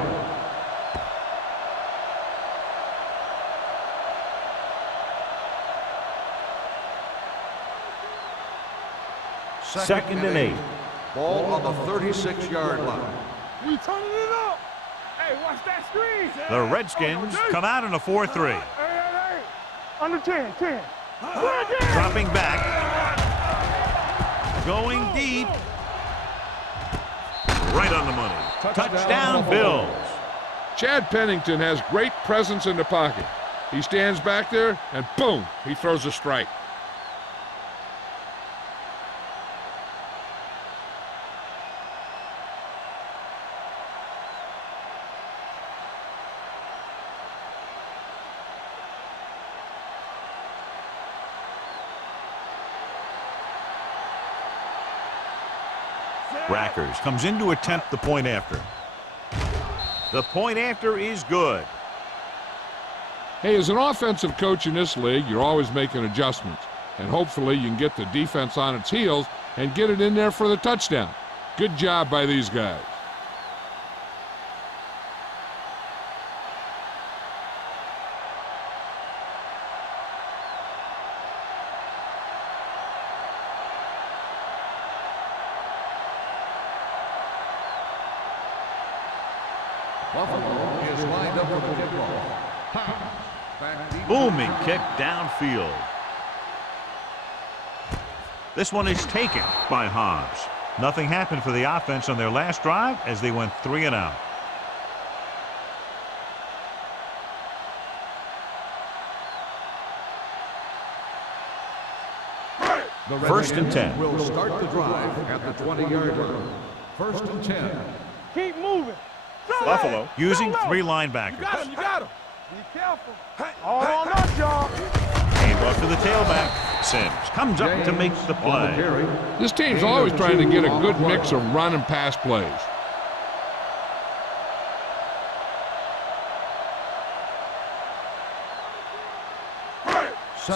Second and 8. Ball on the 36-yard line. We turning it up. Hey, watch that screen. The Redskins come out in a 4-3. Hey. Under 10. Dropping back. Going deep. Right on the money. Touchdown, Bills. Chad Pennington has great presence in the pocket. He stands back there, and boom, he throws a strike. Rackers comes in to attempt the point after. The point after is good. Hey, as an offensive coach in this league, you're always making adjustments. And hopefully you can get the defense on its heels and get it in there for the touchdown. Good job by these guys. Buffalo is lined up for the kickoff. Booming kick downfield. This one is taken by Hobbs. Nothing happened for the offense on their last drive as they went 3 and out. First and 10. Will start the drive at the 20-yard line. First and 10. Keep moving. Buffalo using 3 linebackers. You got him. Be careful. All on us, y'all. Hand off to the tailback. Sims comes up to make the play. This team's always trying to get a good mix of run and pass plays.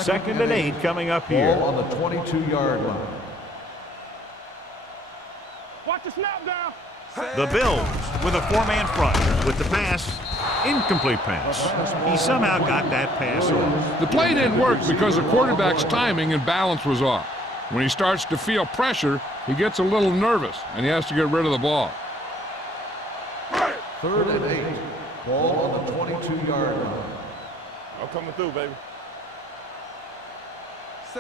Second and 8 coming up here. Ball on the 22-yard line. Watch the snap down. The Bills with a 4-man front with the pass. Incomplete pass. He somehow got that pass off. The play didn't work because the quarterback's timing and balance was off. When he starts to feel pressure, he gets a little nervous, and he has to get rid of the ball. Third and 8. Ball on the 22-yard line. I'm coming through, baby.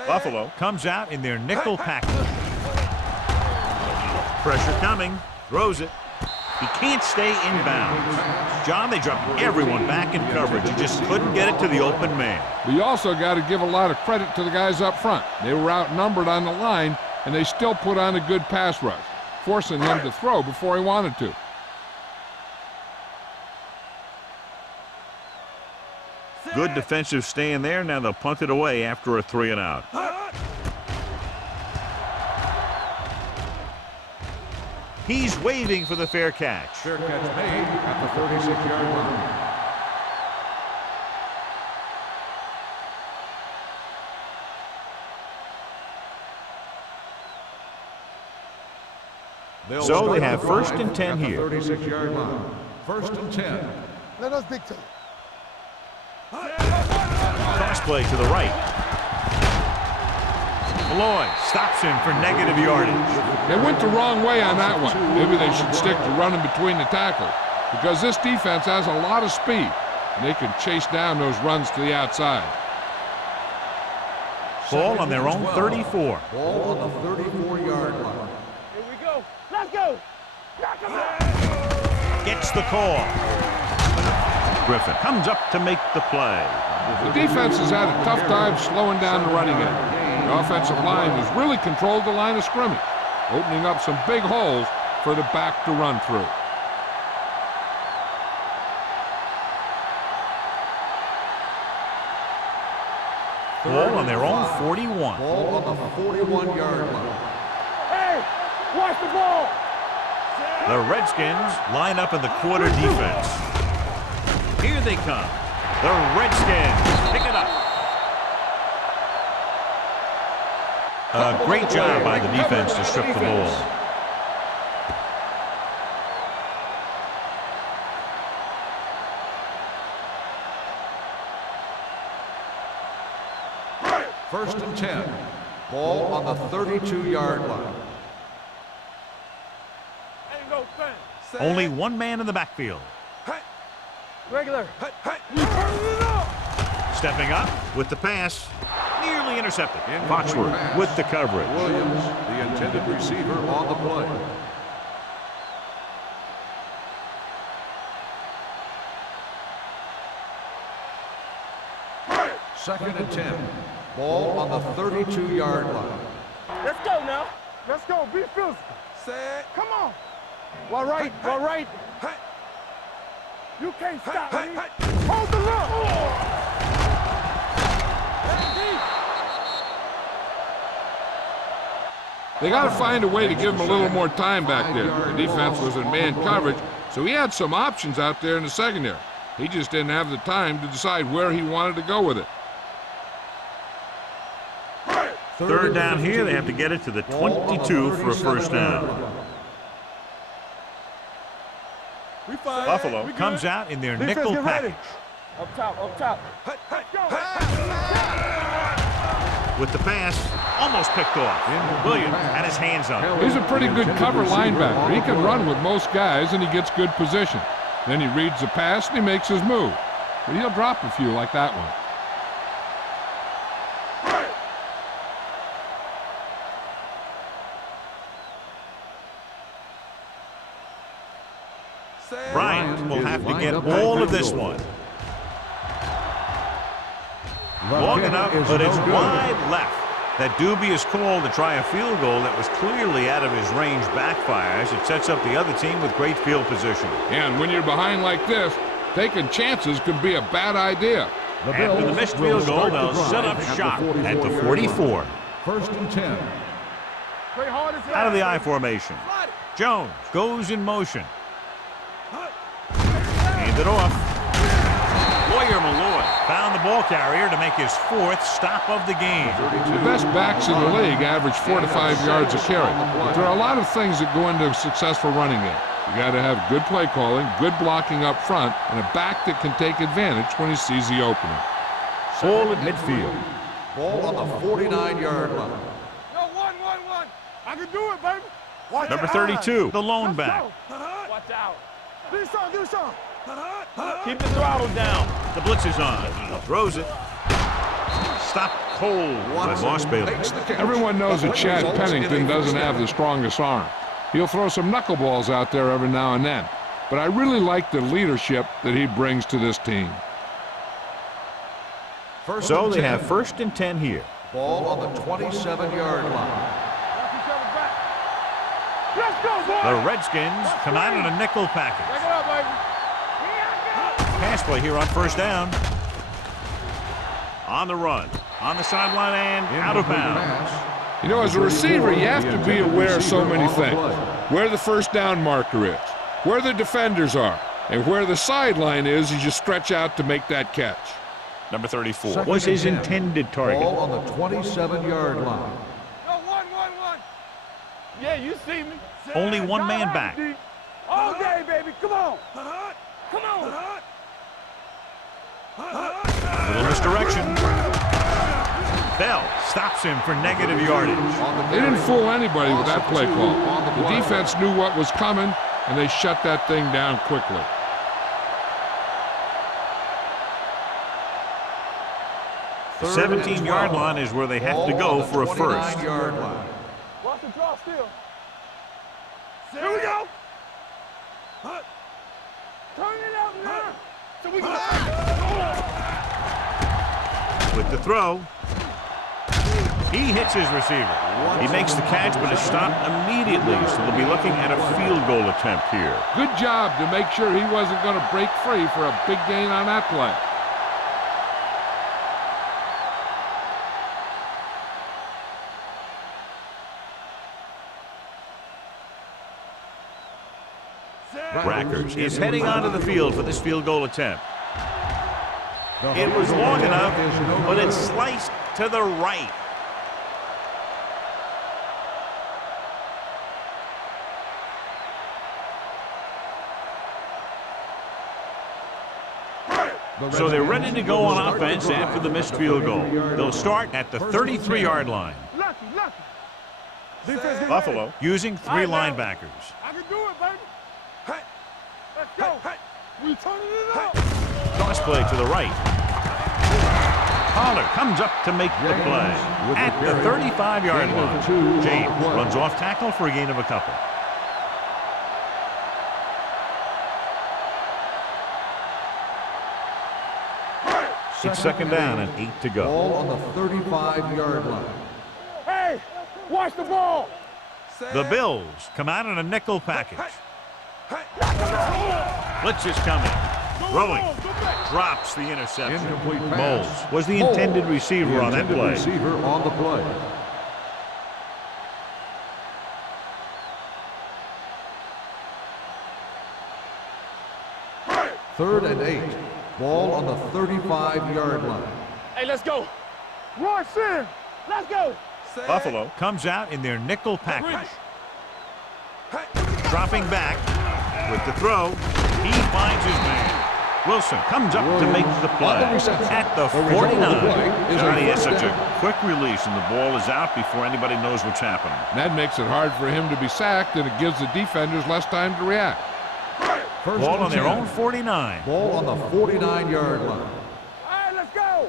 Buffalo comes out in their nickel package. Pressure coming. Throws it. He can't stay in bounds. John, they dropped everyone back in coverage. He just couldn't get it to the open man. But you also got to give a lot of credit to the guys up front. They were outnumbered on the line, and they still put on a good pass rush, forcing him to throw before he wanted to. Good defensive stand there. Now they'll punt it away after a 3 and out. He's waving for the fair catch. Fair catch made at the 36-yard line. So they have first and 10 here. 36-yard line. First and 10. Let us dictate. Cross play to the right. Malloy stops him for negative yardage. They went the wrong way on that one. Maybe they should stick to running between the tackles, because this defense has a lot of speed, and they can chase down those runs to the outside. Ball on their own 34. Ball on the 34-yard line. Here we go. Let's go. Gets the call. Griffin comes up to make the play. The defense has had a tough time slowing down the running game. The offensive line has really controlled the line of scrimmage, opening up some big holes for the back to run through. Ball on their own 41. Ball on the 41-yard line. Hey, watch the ball. The Redskins line up in the quarter defense. Here they come. The Redskins pick it up. A great job by the defense to strip the ball. First and 10. Ball on the 32-yard line. Ain't no thing. Only one man in the backfield. Regular. Stepping up with the pass. Nearly intercepted. Foxworth with the coverage. Williams, the intended receiver, on the play. Second and 10. Ball on the 32-yard line. Let's go now. Let's go. Be physical. Set. Come on. All right. All right. You can't stop me. Hold the look. They got to find a way to give him a little more time back there. The defense was in man coverage, so he had some options out there in the secondary. He just didn't have the time to decide where he wanted to go with it. Third down here. They have to get it to the 22 for a first down. Buffalo comes out in their nickel package. Up top, up top. With the pass, almost picked off. Williams had his hands on it. He's a pretty good cover linebacker. He can run with most guys, and he gets good position. Then he reads the pass, and he makes his move. But he'll drop a few like that one. Bryant will have to get all of this one. Long enough, but it's wide left. That dubious call to try a field goal that was clearly out of his range backfires. It sets up the other team with great field position. And when you're behind like this, taking chances could be a bad idea. After the missed field goal, they'll set up shop at the 44. First and 10. Out of the I formation. Jones goes in motion. Hand it off. Lawyer Malloy found the ball carrier to make his fourth stop of the game. The best backs in the league average 4 to 5 yards a carry. But there are a lot of things that go into a successful running game. You got to have good play calling, good blocking up front, and a back that can take advantage when he sees the opening. Ball at midfield. Ball on the 49-yard line. Yo, one. I can do it, baby. Watch Number your 32, eyes. the lone Let's back. go. Watch out. Do something. Keep the throttle down. The blitz is on. Throws it. Stopped cold by Moss Bailey. Everyone knows that Chad Pennington doesn't have the strongest arm. He'll throw some knuckleballs out there every now and then. But I really like the leadership that he brings to this team. So they have first and 10 here. Ball on the 27-yard line. Let's go, boy. The Redskins come out in a nickel package. Take it up, baby. Pass play here on first down. On the run. On the sideline and out of bounds. You know, as a receiver, you have to be aware of so many things. Where the first down marker is, where the defenders are, and where the sideline is as you stretch out to make that catch. Number 34 was his intended target. Ball on the 27-yard line. Yo, one. Yeah, you see me. Only one man back. All day, baby. Come on. Come on. A little misdirection. Bell stops him for negative yardage. They didn't fool anybody with that play call. The defense knew what was coming, and they shut that thing down quickly. The 17-yard line is where they have to go for a first. Watch the draw still. Here we go. Turn it out now. So we go. With the throw, he hits his receiver. He makes the catch, but is stopped immediately, so they'll be looking at a field goal attempt here. Good job to make sure he wasn't going to break free for a big gain on that play. Rackers is heading onto the field for this field goal attempt. It was long enough, but it's sliced to the right. So they're ready to go on offense after the missed field goal. They'll start at the 33-yard line. Lucky. Buffalo using 3 linebackers. I can do it, baby. Hey, let's go. We turning it up. Toss play to the right. Pollard comes up to make the play at the 35-yard line. James runs off tackle for a gain of a couple. It's second down and 8 to go. Ball on the 35-yard line. Hey, watch the ball. The Bills come out in a nickel package. Blitz is coming. Throwing. Drops the interception. Incomplete pass. Bowles was the intended receiver on that play. Receiver on the play. Third and 8. Ball on the 35-yard line. Hey, let's go. Roy Sin. Let's go. Buffalo comes out in their nickel package. Dropping back with the throw. He finds his man. Wilson comes up to make the play at the 49. Johnny has such a quick release, and the ball is out before anybody knows what's happening. That makes it hard for him to be sacked, and it gives the defenders less time to react. Ball on their own 49. Ball on the 49-yard line. All right, let's go.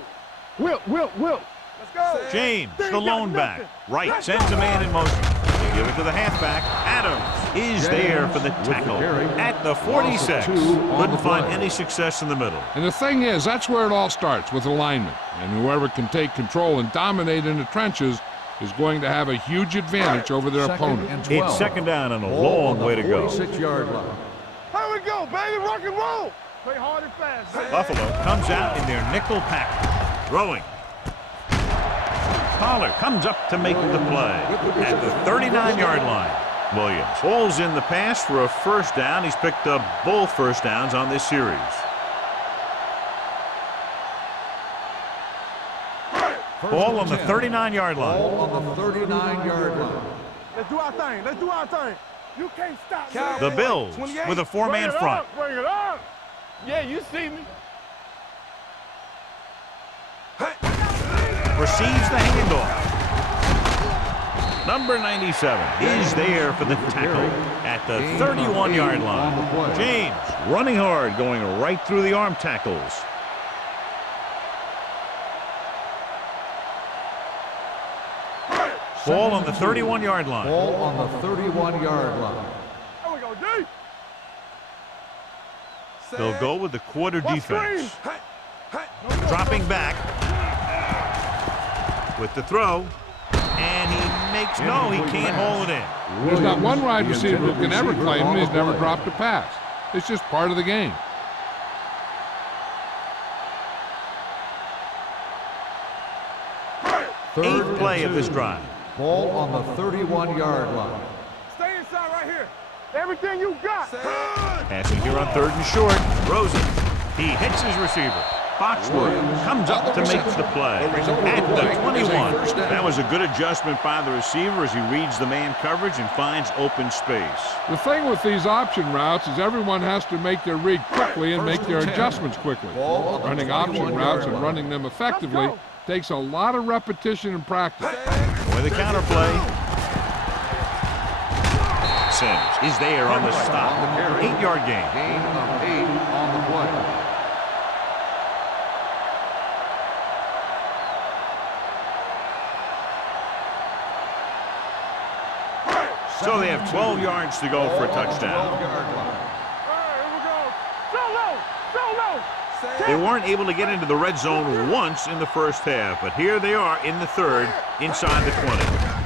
Wilt. Let's go. James, the lone back. Right, sends a man in motion. They give it to the halfback. Adams is there for the tackle at the 46. Couldn't find any success in the middle. And the thing is, that's where it all starts, with alignment. And whoever can take control and dominate in the trenches is going to have a huge advantage over their opponent. It's second down and a long way to go. 46-yard line. Here we go, baby. Rock and roll. Play hard and fast. Baby. Buffalo comes out in their nickel package. Throwing. Pollard comes up to make the play at the 39-yard line. Williams pulls in the pass for a first down. He's picked up both first downs on this series. Ball on the 39-yard line. Ball on the 39-yard line. Let's do our thing. You can't stop me. The Bills with a 4-man front. Bring it up. Yeah, you see me. Receives the handoff. Number 97 is there for the tackle at the 31-yard line. James running hard, going right through the arm tackles. Ball on the 31-yard line. Ball on the 31-yard line. There we go, D. They'll go with the quarter defense. Dropping back with the throw. And he makes, no, he can't hold it in. There's not one wide receiver who can ever claim it. He's never dropped a pass. It's just part of the game. Eighth play of this drive. Ball on the 31-yard line. Stay inside right here. Everything you got. Passing here on third and short. Rosen. He hits his receiver. Foxwood comes up to make the play at the 21. That was a good adjustment by the receiver as he reads the man coverage and finds open space. The thing with these option routes is everyone has to make their read quickly and make their adjustments quickly. Running option routes and running them effectively Takes a lot of repetition and practice. With the counter play. Sims is there on the stop. 8-yard gain. Gain of 8 on the play. So they have 12 yards to go for a touchdown. They weren't able to get into the red zone once in the first half, but here they are in the third, inside the 20.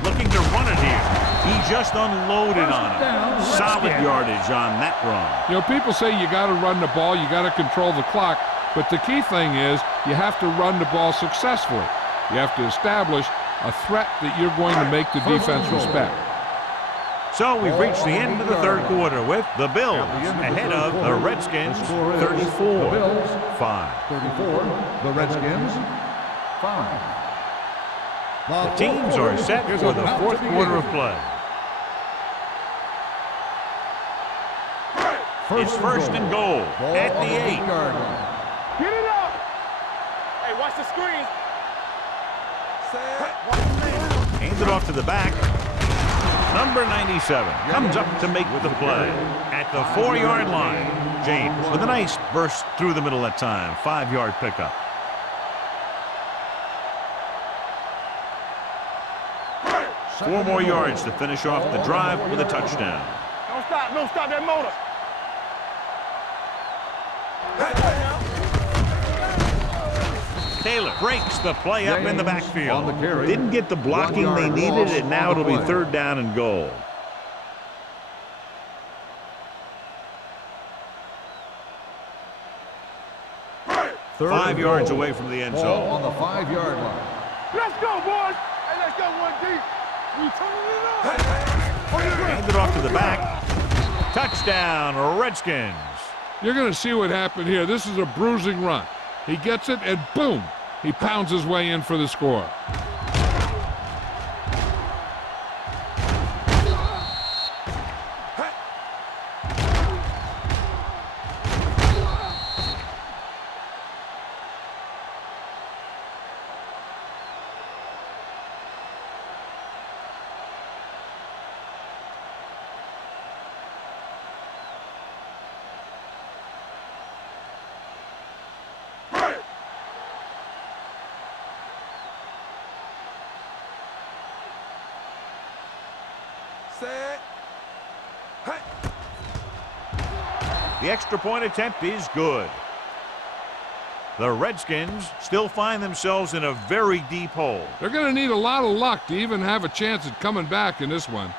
Looking to run it here. He just unloaded on him. Solid yardage on that run. You know, people say you got to run the ball, you got to control the clock, but the key thing is you have to run the ball successfully. You have to establish a threat that you're going to make the defense respect. So we've reached the end of the third quarter with the Bills ahead of the Redskins 34-5. 34, the Redskins 5. The teams are set for the fourth quarter of play. It's first and goal at the 8. Get it up. Hey, watch the screen. Hands it off to the back. Number 97 comes up to make the play at the 4-yard line. James with a nice burst through the middle that time. 5-yard pickup. Four more yards to finish off the drive with a touchdown. Don't stop that motor. Taylor breaks the play up in the backfield. Didn't get the blocking they needed, and now it'll be third down and goal. Third 5 yards away from the end zone. On the 5-yard line. Let's go, boys. Hey, let's go one deep. We turning it up. Hand it off to the back. Touchdown, Redskins. You're going to see what happened here. This is a bruising run. He gets it, and boom, he pounds his way in for the score. The extra point attempt is good. The Redskins still find themselves in a very deep hole. They're going to need a lot of luck to even have a chance at coming back in this one.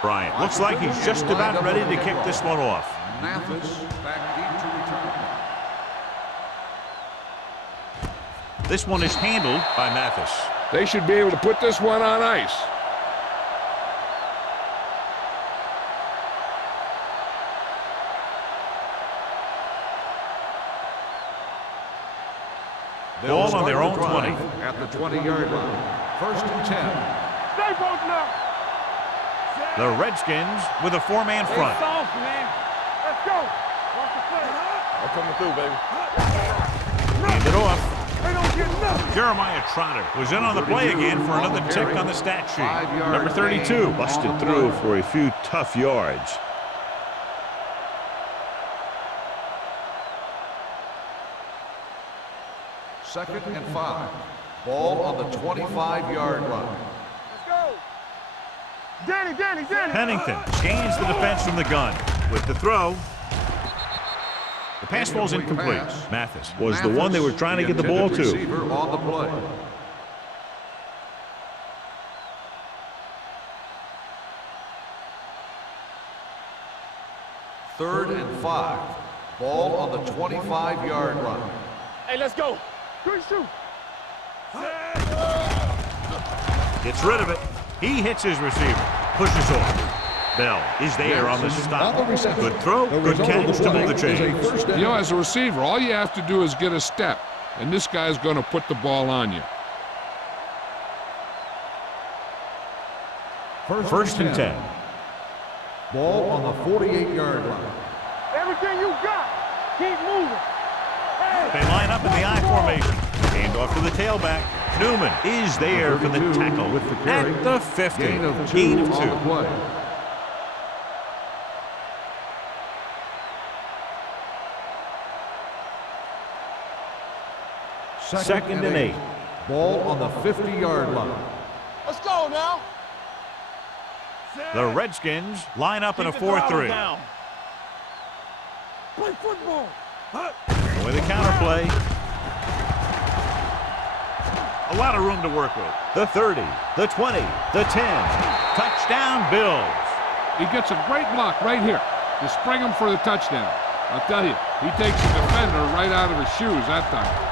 Bryant looks like he's just about ready to kick this one off. Mathis back deep to return. This one is handled by Mathis. They should be able to put this one on ice. Ball on their own 20. At the 20-yard line. First and 10. Stay posted up. The Redskins with a 4-man front. It's off, man. Let's go. Watch the play. I'm coming through, baby. Hand it off. They don't get nothing. Jeremiah Trotter was in on the play again for another tick on the stat sheet. Number 32 busted through for a few tough yards. Second and 5. Ball on the 25-yard line. Let's go. Danny. Pennington scans the defense from the gun. With the throw, the pass ball's incomplete. Mathis was the one they were trying to get the ball to. Receiver on the play. Third and 5. Ball on the 25-yard line. Hey, let's go. Good shoot. Gets rid of it. He hits his receiver. Pushes off. Bell is there on the stop. On the reception. Good throw, The good result of catch the to move the play is a chains. first down. You know, as a receiver, all you have to do is get a step, and this guy's going to put the ball on you. First and 10. Ball on the 48-yard line. Everything you got, keep moving. Hey, They line up in the I formation. Hand off to the tailback. Newman is there for the 32 tackle with the carry. at the 50. Gain of 2 Gain of on 2. the play. Second and 8. Ball on the 50-yard line. let's go now. The Redskins line up in a 4-3. Play football. With a counterplay. A lot of room to work with. The 30, the 20, the 10. Touchdown, Bills. He gets a great block right here to spring him for the touchdown. I'll tell you, he takes the defender right out of his shoes that time.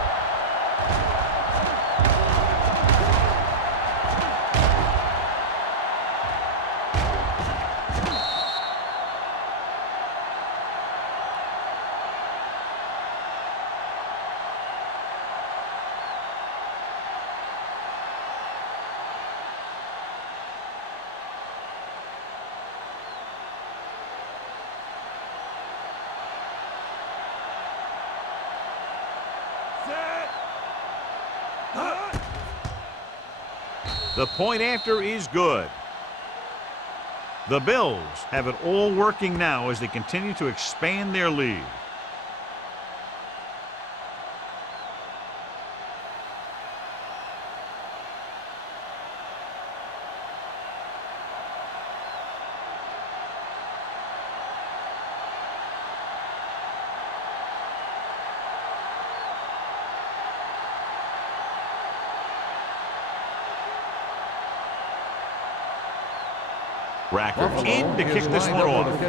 The point after is good. The Bills have it all working now as they continue to expand their lead. Racker in to kick this one off.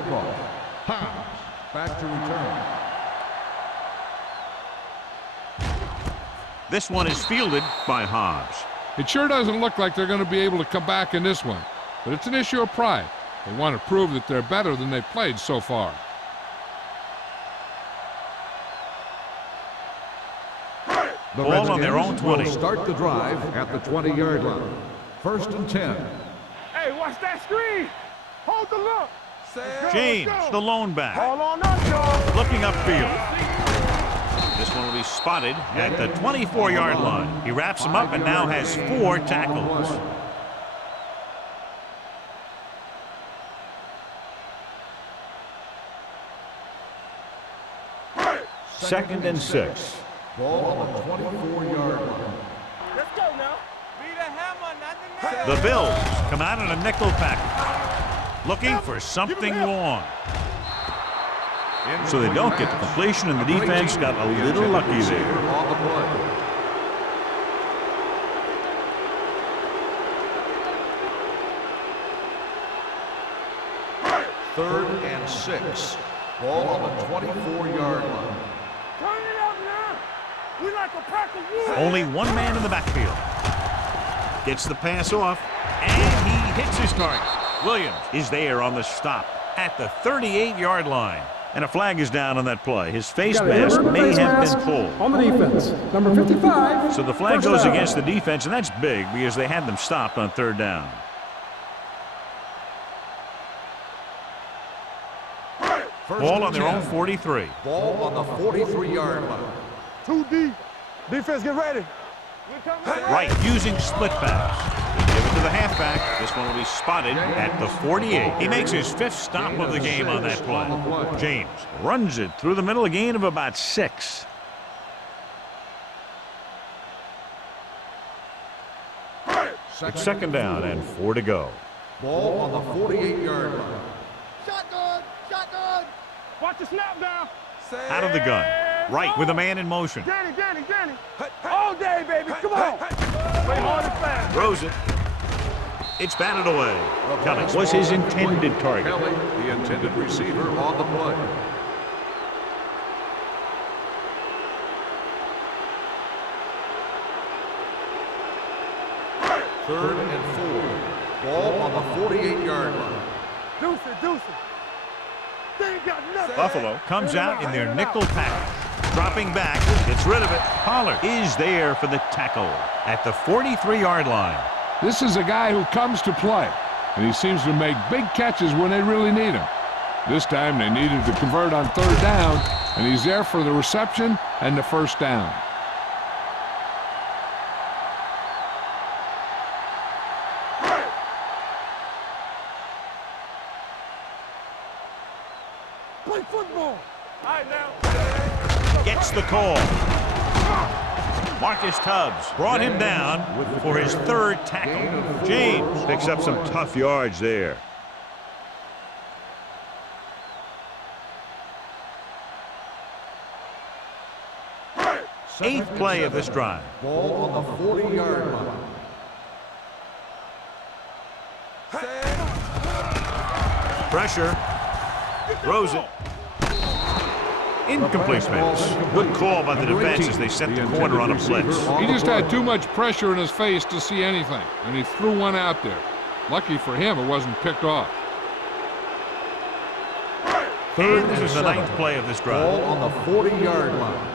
Back to return. This one is fielded by Hobbs. It sure doesn't look like they're going to be able to come back in this one, but it's an issue of pride. They want to prove that they're better than they've played so far. The Ball on their own Redskins will 20. start the drive at the 20-yard line. First and 10. Hey, watch that screen. Hold the look. James, the lone back, All on us, y'all. looking upfield. This one will be spotted at the 24-yard line. He wraps him up and now has 4 tackles. Second and 6. Ball on the 24-yard line. Let's go now. Be the hammer, not the nail. The Bills come out in a nickel package, looking for something long. So they don't get the completion, and the defense got a little lucky there. On the play. Third and 6. Ball on the 24-yard line. Turn it up now. We like a pack of wood. Only one man in the backfield. Gets the pass off, and he hits his target. Williams is there on the stop at the 38-yard line. And a flag is down on that play. His face mask may have been pulled. On the defense, number 55. So the flag first goes down. against the defense, and that's big because they had them stopped on 3rd down. Ball on their own 43. Ball on the 43-yard line. Too deep. Defense, get ready. Right, using split backs. They give it to the halfback. This one will be spotted at the 48. He makes his 5th stop of the game on that play. James runs it through the middle, a gain of about 6. It's 2nd down and 4 to go. Ball on the 48-yard line. Shotgun, shotgun. Watch the snap down. Out of the gun. Right, with a man in motion. Danny. All day, baby. Come on. Play hard and fast. Throws it. It's batted away. Kelly was his intended target. Kelly, the intended receiver, on the play. Third and 4. Ball on the 48-yard line. Deuce it, deuce it. They ain't got nothing. Buffalo comes out in their nickel package. Dropping back, gets rid of it. Pollard is there for the tackle at the 43-yard line. This is a guy who comes to play, and he seems to make big catches when they really need him. This time they needed to convert on third down, and he's there for the reception and the first down. Play football. All right, now. Gets the call. Marcus Tubbs brought him down for his third tackle. James picks up some tough yards there. Eighth play of this drive. Ball on the 40-yard line. Pressure. Throws it. Incomplete, Smith. Good call by the defense as they set the corner on a blitz. He just had too much pressure in his face to see anything, and he threw one out there. Lucky for him, it wasn't picked off. And this is the ninth play of this drive. Ball on the 40-yard line.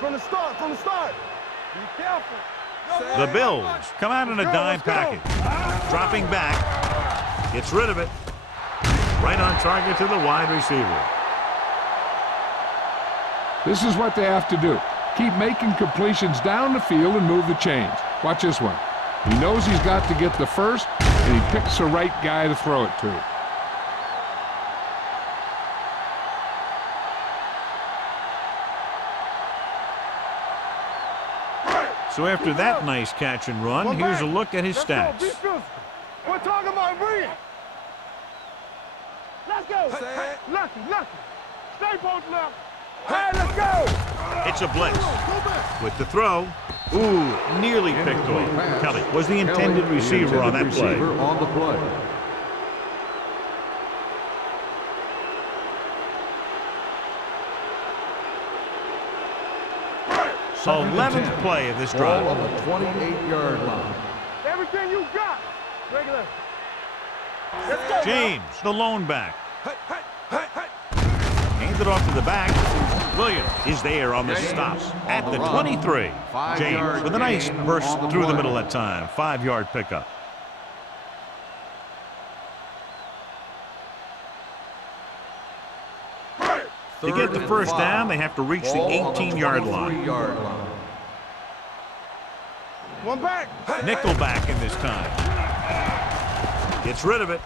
From the start, from the start. Be careful. The Bills come out in a dime package. Dropping back. Gets rid of it. Right on target to the wide receiver. This is what they have to do. Keep making completions down the field and move the chains. Watch this one. He knows he's got to get the first, and he picks the right guy to throw it to. So after that nice catch and run, here's a look at his stats. We're talking about brilliant. Let's go. Lucky. Stay posted up. Hey, let's go. It's a blitz. With the throw. Ooh, nearly picked off. Kelly was the intended receiver on that play. On the play. So 11th play of this drive. Ball on the 28-yard line. Everything you got. Regular. Let's go. James, the lone back. Hands it off to the back. Williams is there on the stop at the 23. James with a nice burst through the middle that time. 5-yard pickup. To get the first down, they have to reach the 18-yard line. One back. Nickelback in this time. Gets rid of it.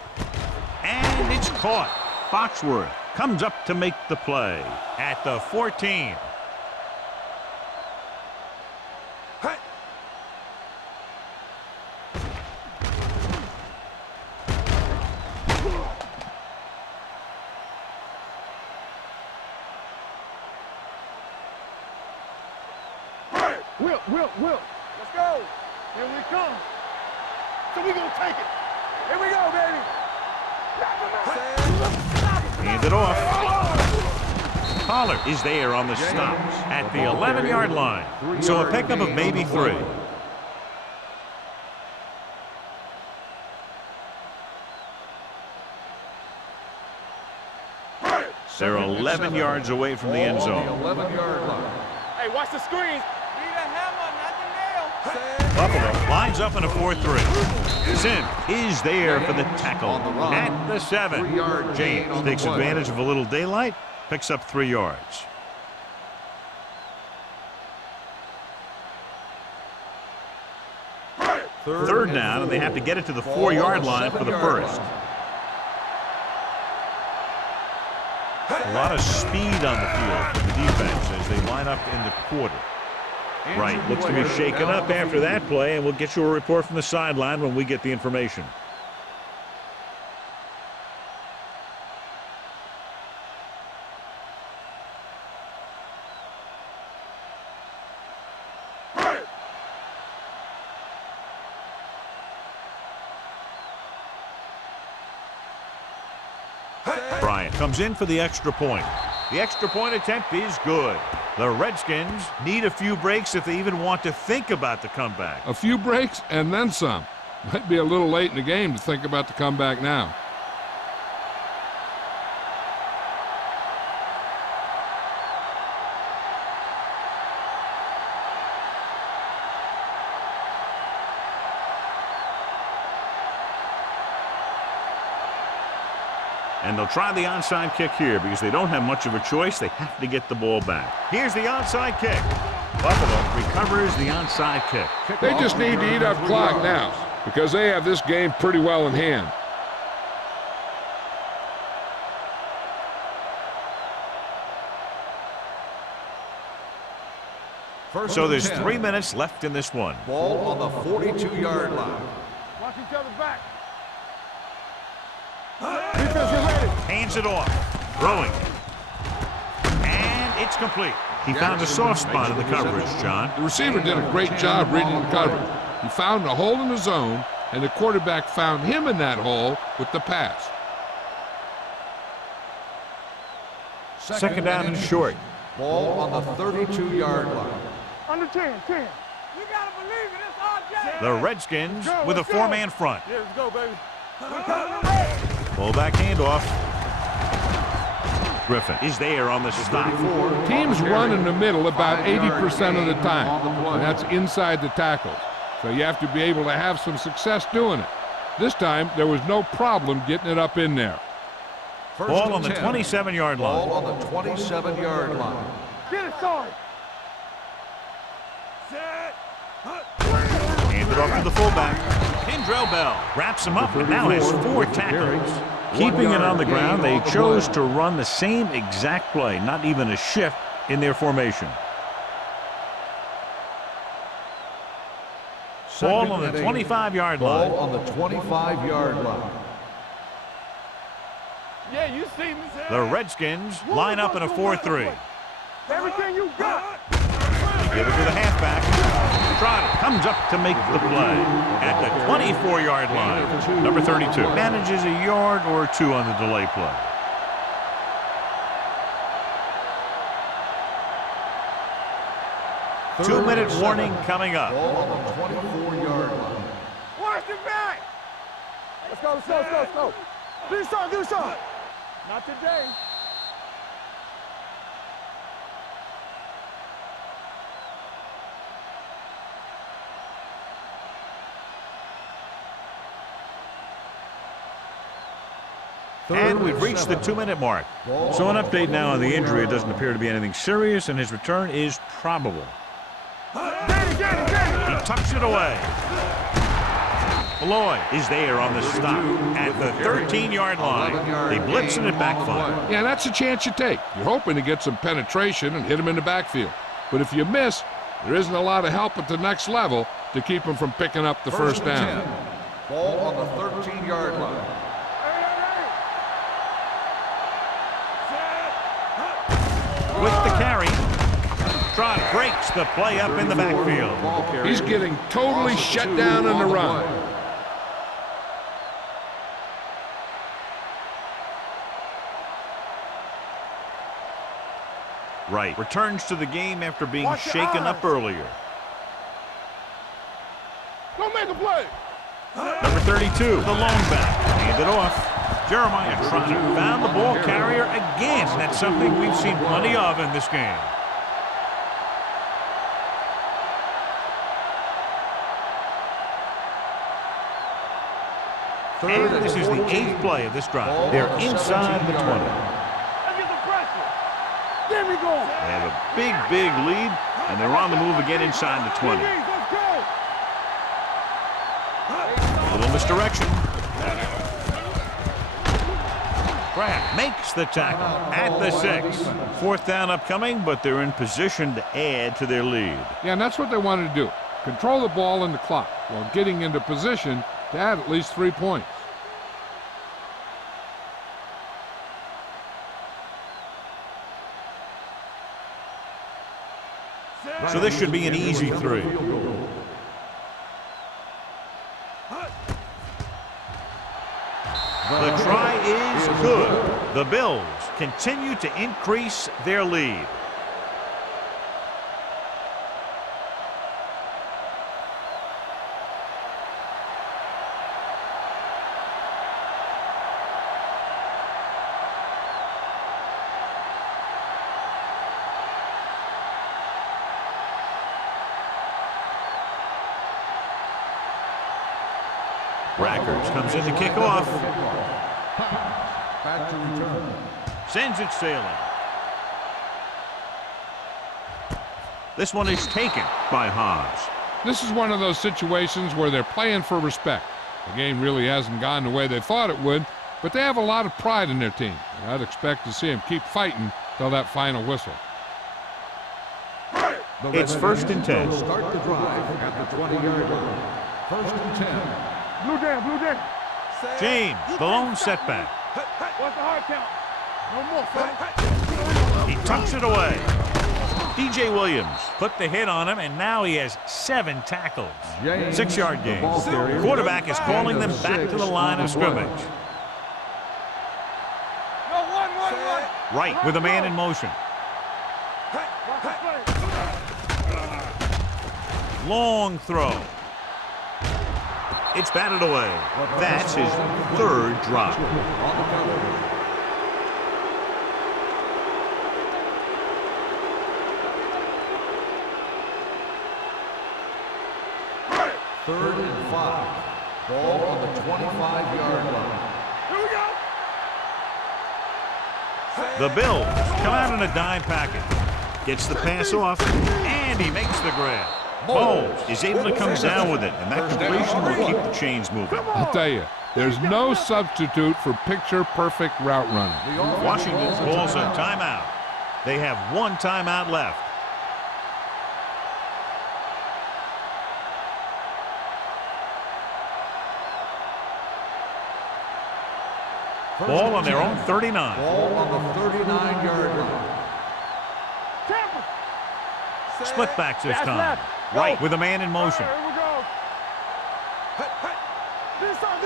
And it's caught. Foxworth comes up to make the play at the 14. Will. Let's go. Here we come. So we gonna take it. Here we go, baby. Hand it off. Pollard is there on the stop at the 11-yard line. So a pickup of maybe 3. They're 11 yards away from the end zone. 11-yard line. Hey, watch the screens. Buffalo lines up in a 4-3. Sim is there for the tackle at the 7. James takes advantage of a little daylight, picks up 3 yards. Third down, and they have to get it to the 4-yard line for the first. A lot of speed on the field for the defense as they line up in the quarter. Right, looks to be shaken up after that play, and we'll get you a report from the sideline when we get the information. Bryant comes in for the extra point. The extra point attempt is good. The Redskins need a few breaks if they even want to think about the comeback. A few breaks and then some. Might be a little late in the game to think about the comeback now. And they'll try the onside kick here because they don't have much of a choice. They have to get the ball back. Here's the onside kick. Buffalo recovers the onside kick. They just need to eat up clock now because they have this game pretty well in hand. So there's 3 minutes left in this one. Ball on the 42-yard line. Watch each other back. Defense, get ready. Hands it off. Throwing. And it's complete. He found a soft spot in the coverage, John. The receiver did a great job reading the coverage. He found a hole in the zone, and the quarterback found him in that hole with the pass. Second down and short. Ball on the 32-yard line. Under 10. You gotta believe it. It's all Jack. The Redskins with a four-man front. Yeah, let's go, baby. Fullback handoff. Griffin is there on the stop. Teams run in the middle about 80% of the time, and that's inside the tackles. So you have to be able to have some success doing it. This time, there was no problem getting it up in there. Ball on the 27-yard line. Ball on the 27-yard line. Get it started. Handed off to the fullback. Kendrell Bell wraps him up and now has 4 tackles. Keeping it on the ground, they chose to run the same exact play, not even a shift in their formation. Ball on the 25-yard line. Ball on the 25-yard line. Yeah, you see me. The Redskins line up in a 4-3. Everything you got. They give it to the halfback. Trotter comes up to make the play at the 24-yard line. Number 32 manages a yard or 2 on the delay play. Two-minute warning coming up. Ball on the 24-yard line. Watch the back. Let's go. Do something. Not today. And we've reached the 2-minute mark. So an update now on the injury. It doesn't appear to be anything serious, and his return is probable. He tucks it away. Lloyd is there on the stop at the 13-yard line. They blitz and it backfires. Yeah, that's a chance you take. You're hoping to get some penetration and hit him in the backfield. But if you miss, there isn't a lot of help at the next level to keep him from picking up the first down. Ball on the 13-yard line. With the carry, Trot breaks the play up in the backfield. He's getting totally shut down in the run. Right. Returns to the game after being shaken up earlier. Don't make a play. Number 32, the lone back. Handed off. Jeremiah Trotter found the ball carrier again. That's something we've seen plenty of in this game. And this is the 8th play of this drive. They're inside the 20. Let's get the pressure. There we go. They have a big lead, and they're on the move again inside the 20. Let's go. A little misdirection. Kraft makes the tackle at the 6. 4th down upcoming, but they're in position to add to their lead. Yeah, and that's what they wanted to do. Control the ball and the clock while getting into position to add at least 3 points. So this should be an easy 3. The try is good. The Bills continue to increase their lead. Rackers comes in to kick off. Back to return. Sends it sailing. This one is taken by Haas. This is one of those situations where they're playing for respect. The game really hasn't gone the way they thought it would, but they have a lot of pride in their team. And I'd expect to see them keep fighting till that final whistle. It's 1st and 10. Start the drive at the 20-yard line. 1st and 10. Blue down, blue down. James, the lone setback. What's the hard count? No more, fellas. He tucks it away. DJ Williams put the hit on him, and now he has 7 tackles. 6-yard gain. Quarterback is calling them back to the line of scrimmage. No, one. Right with a man in motion. Watch the play. Long throw. It's batted away. That's his 3rd drop. On the cover. Third and 5. Ball on the 25-yard line. Here we go. The Bills come out in a dime package. Gets the pass off, and he makes the grab. Bowles is able to come down with it, and that completion will keep the chains moving. I'll tell you, there's no substitute for picture-perfect route running. Washington calls a timeout. They have 1 timeout left. Ball on their own 39. Ball on the 39-yard line. Tampa. Split backs this That's time. left. Right with a man in motion. Here we go. This on.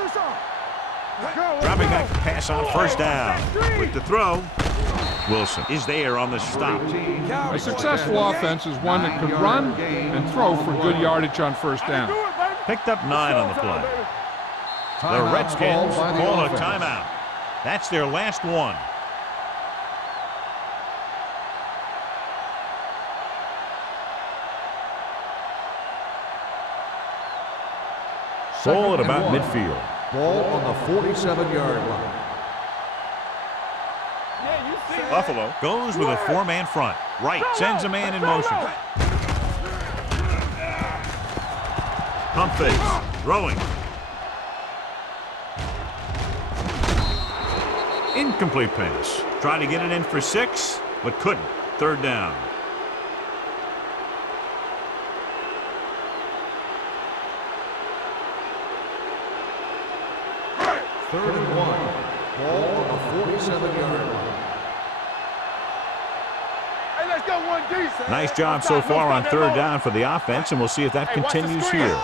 Let's go. Dropping back to pass on 1st down. With the throw, Wilson is there on the stop. A successful offense is one that could run and throw for good yardage on 1st down. Picked up 9 on the play. The Redskins call a timeout. That's their last one. Ball at about midfield. Ball on the 47-yard line. Yeah, you see it. Buffalo goes with a 4-man front. Right sends a man in motion. Pump fake. Throwing. Incomplete pass. Tried to get it in for 6, but couldn't. 3rd down. Third and 1. Ball on the 47-yard line. Hey, let's go 1D. Nice job so far on 3rd down for the offense, and we'll see if that continues here.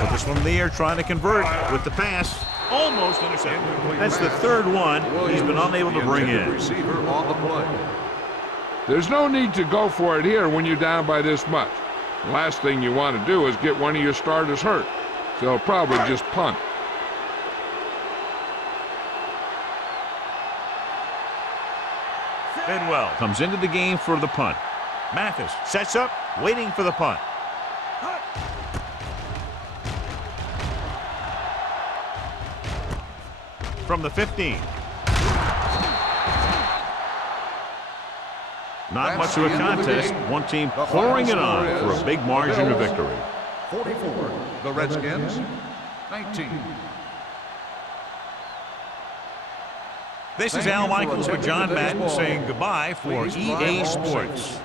Put this one in the air, trying to convert with the pass. Almost intercepted. That's the 3rd one he's been unable to bring in. Receiver on the play. There's no need to go for it here when you're down by this much. The last thing you want to do is get one of your starters hurt. So they'll probably just punt. Bidwell comes into the game for the punt. Mathis sets up, waiting for the punt. From the 15. Not much of a contest. One team pouring it on for a big margin of victory. 44. The Redskins. 19. This is Al Michaels with John Madden saying goodbye for EA Sports.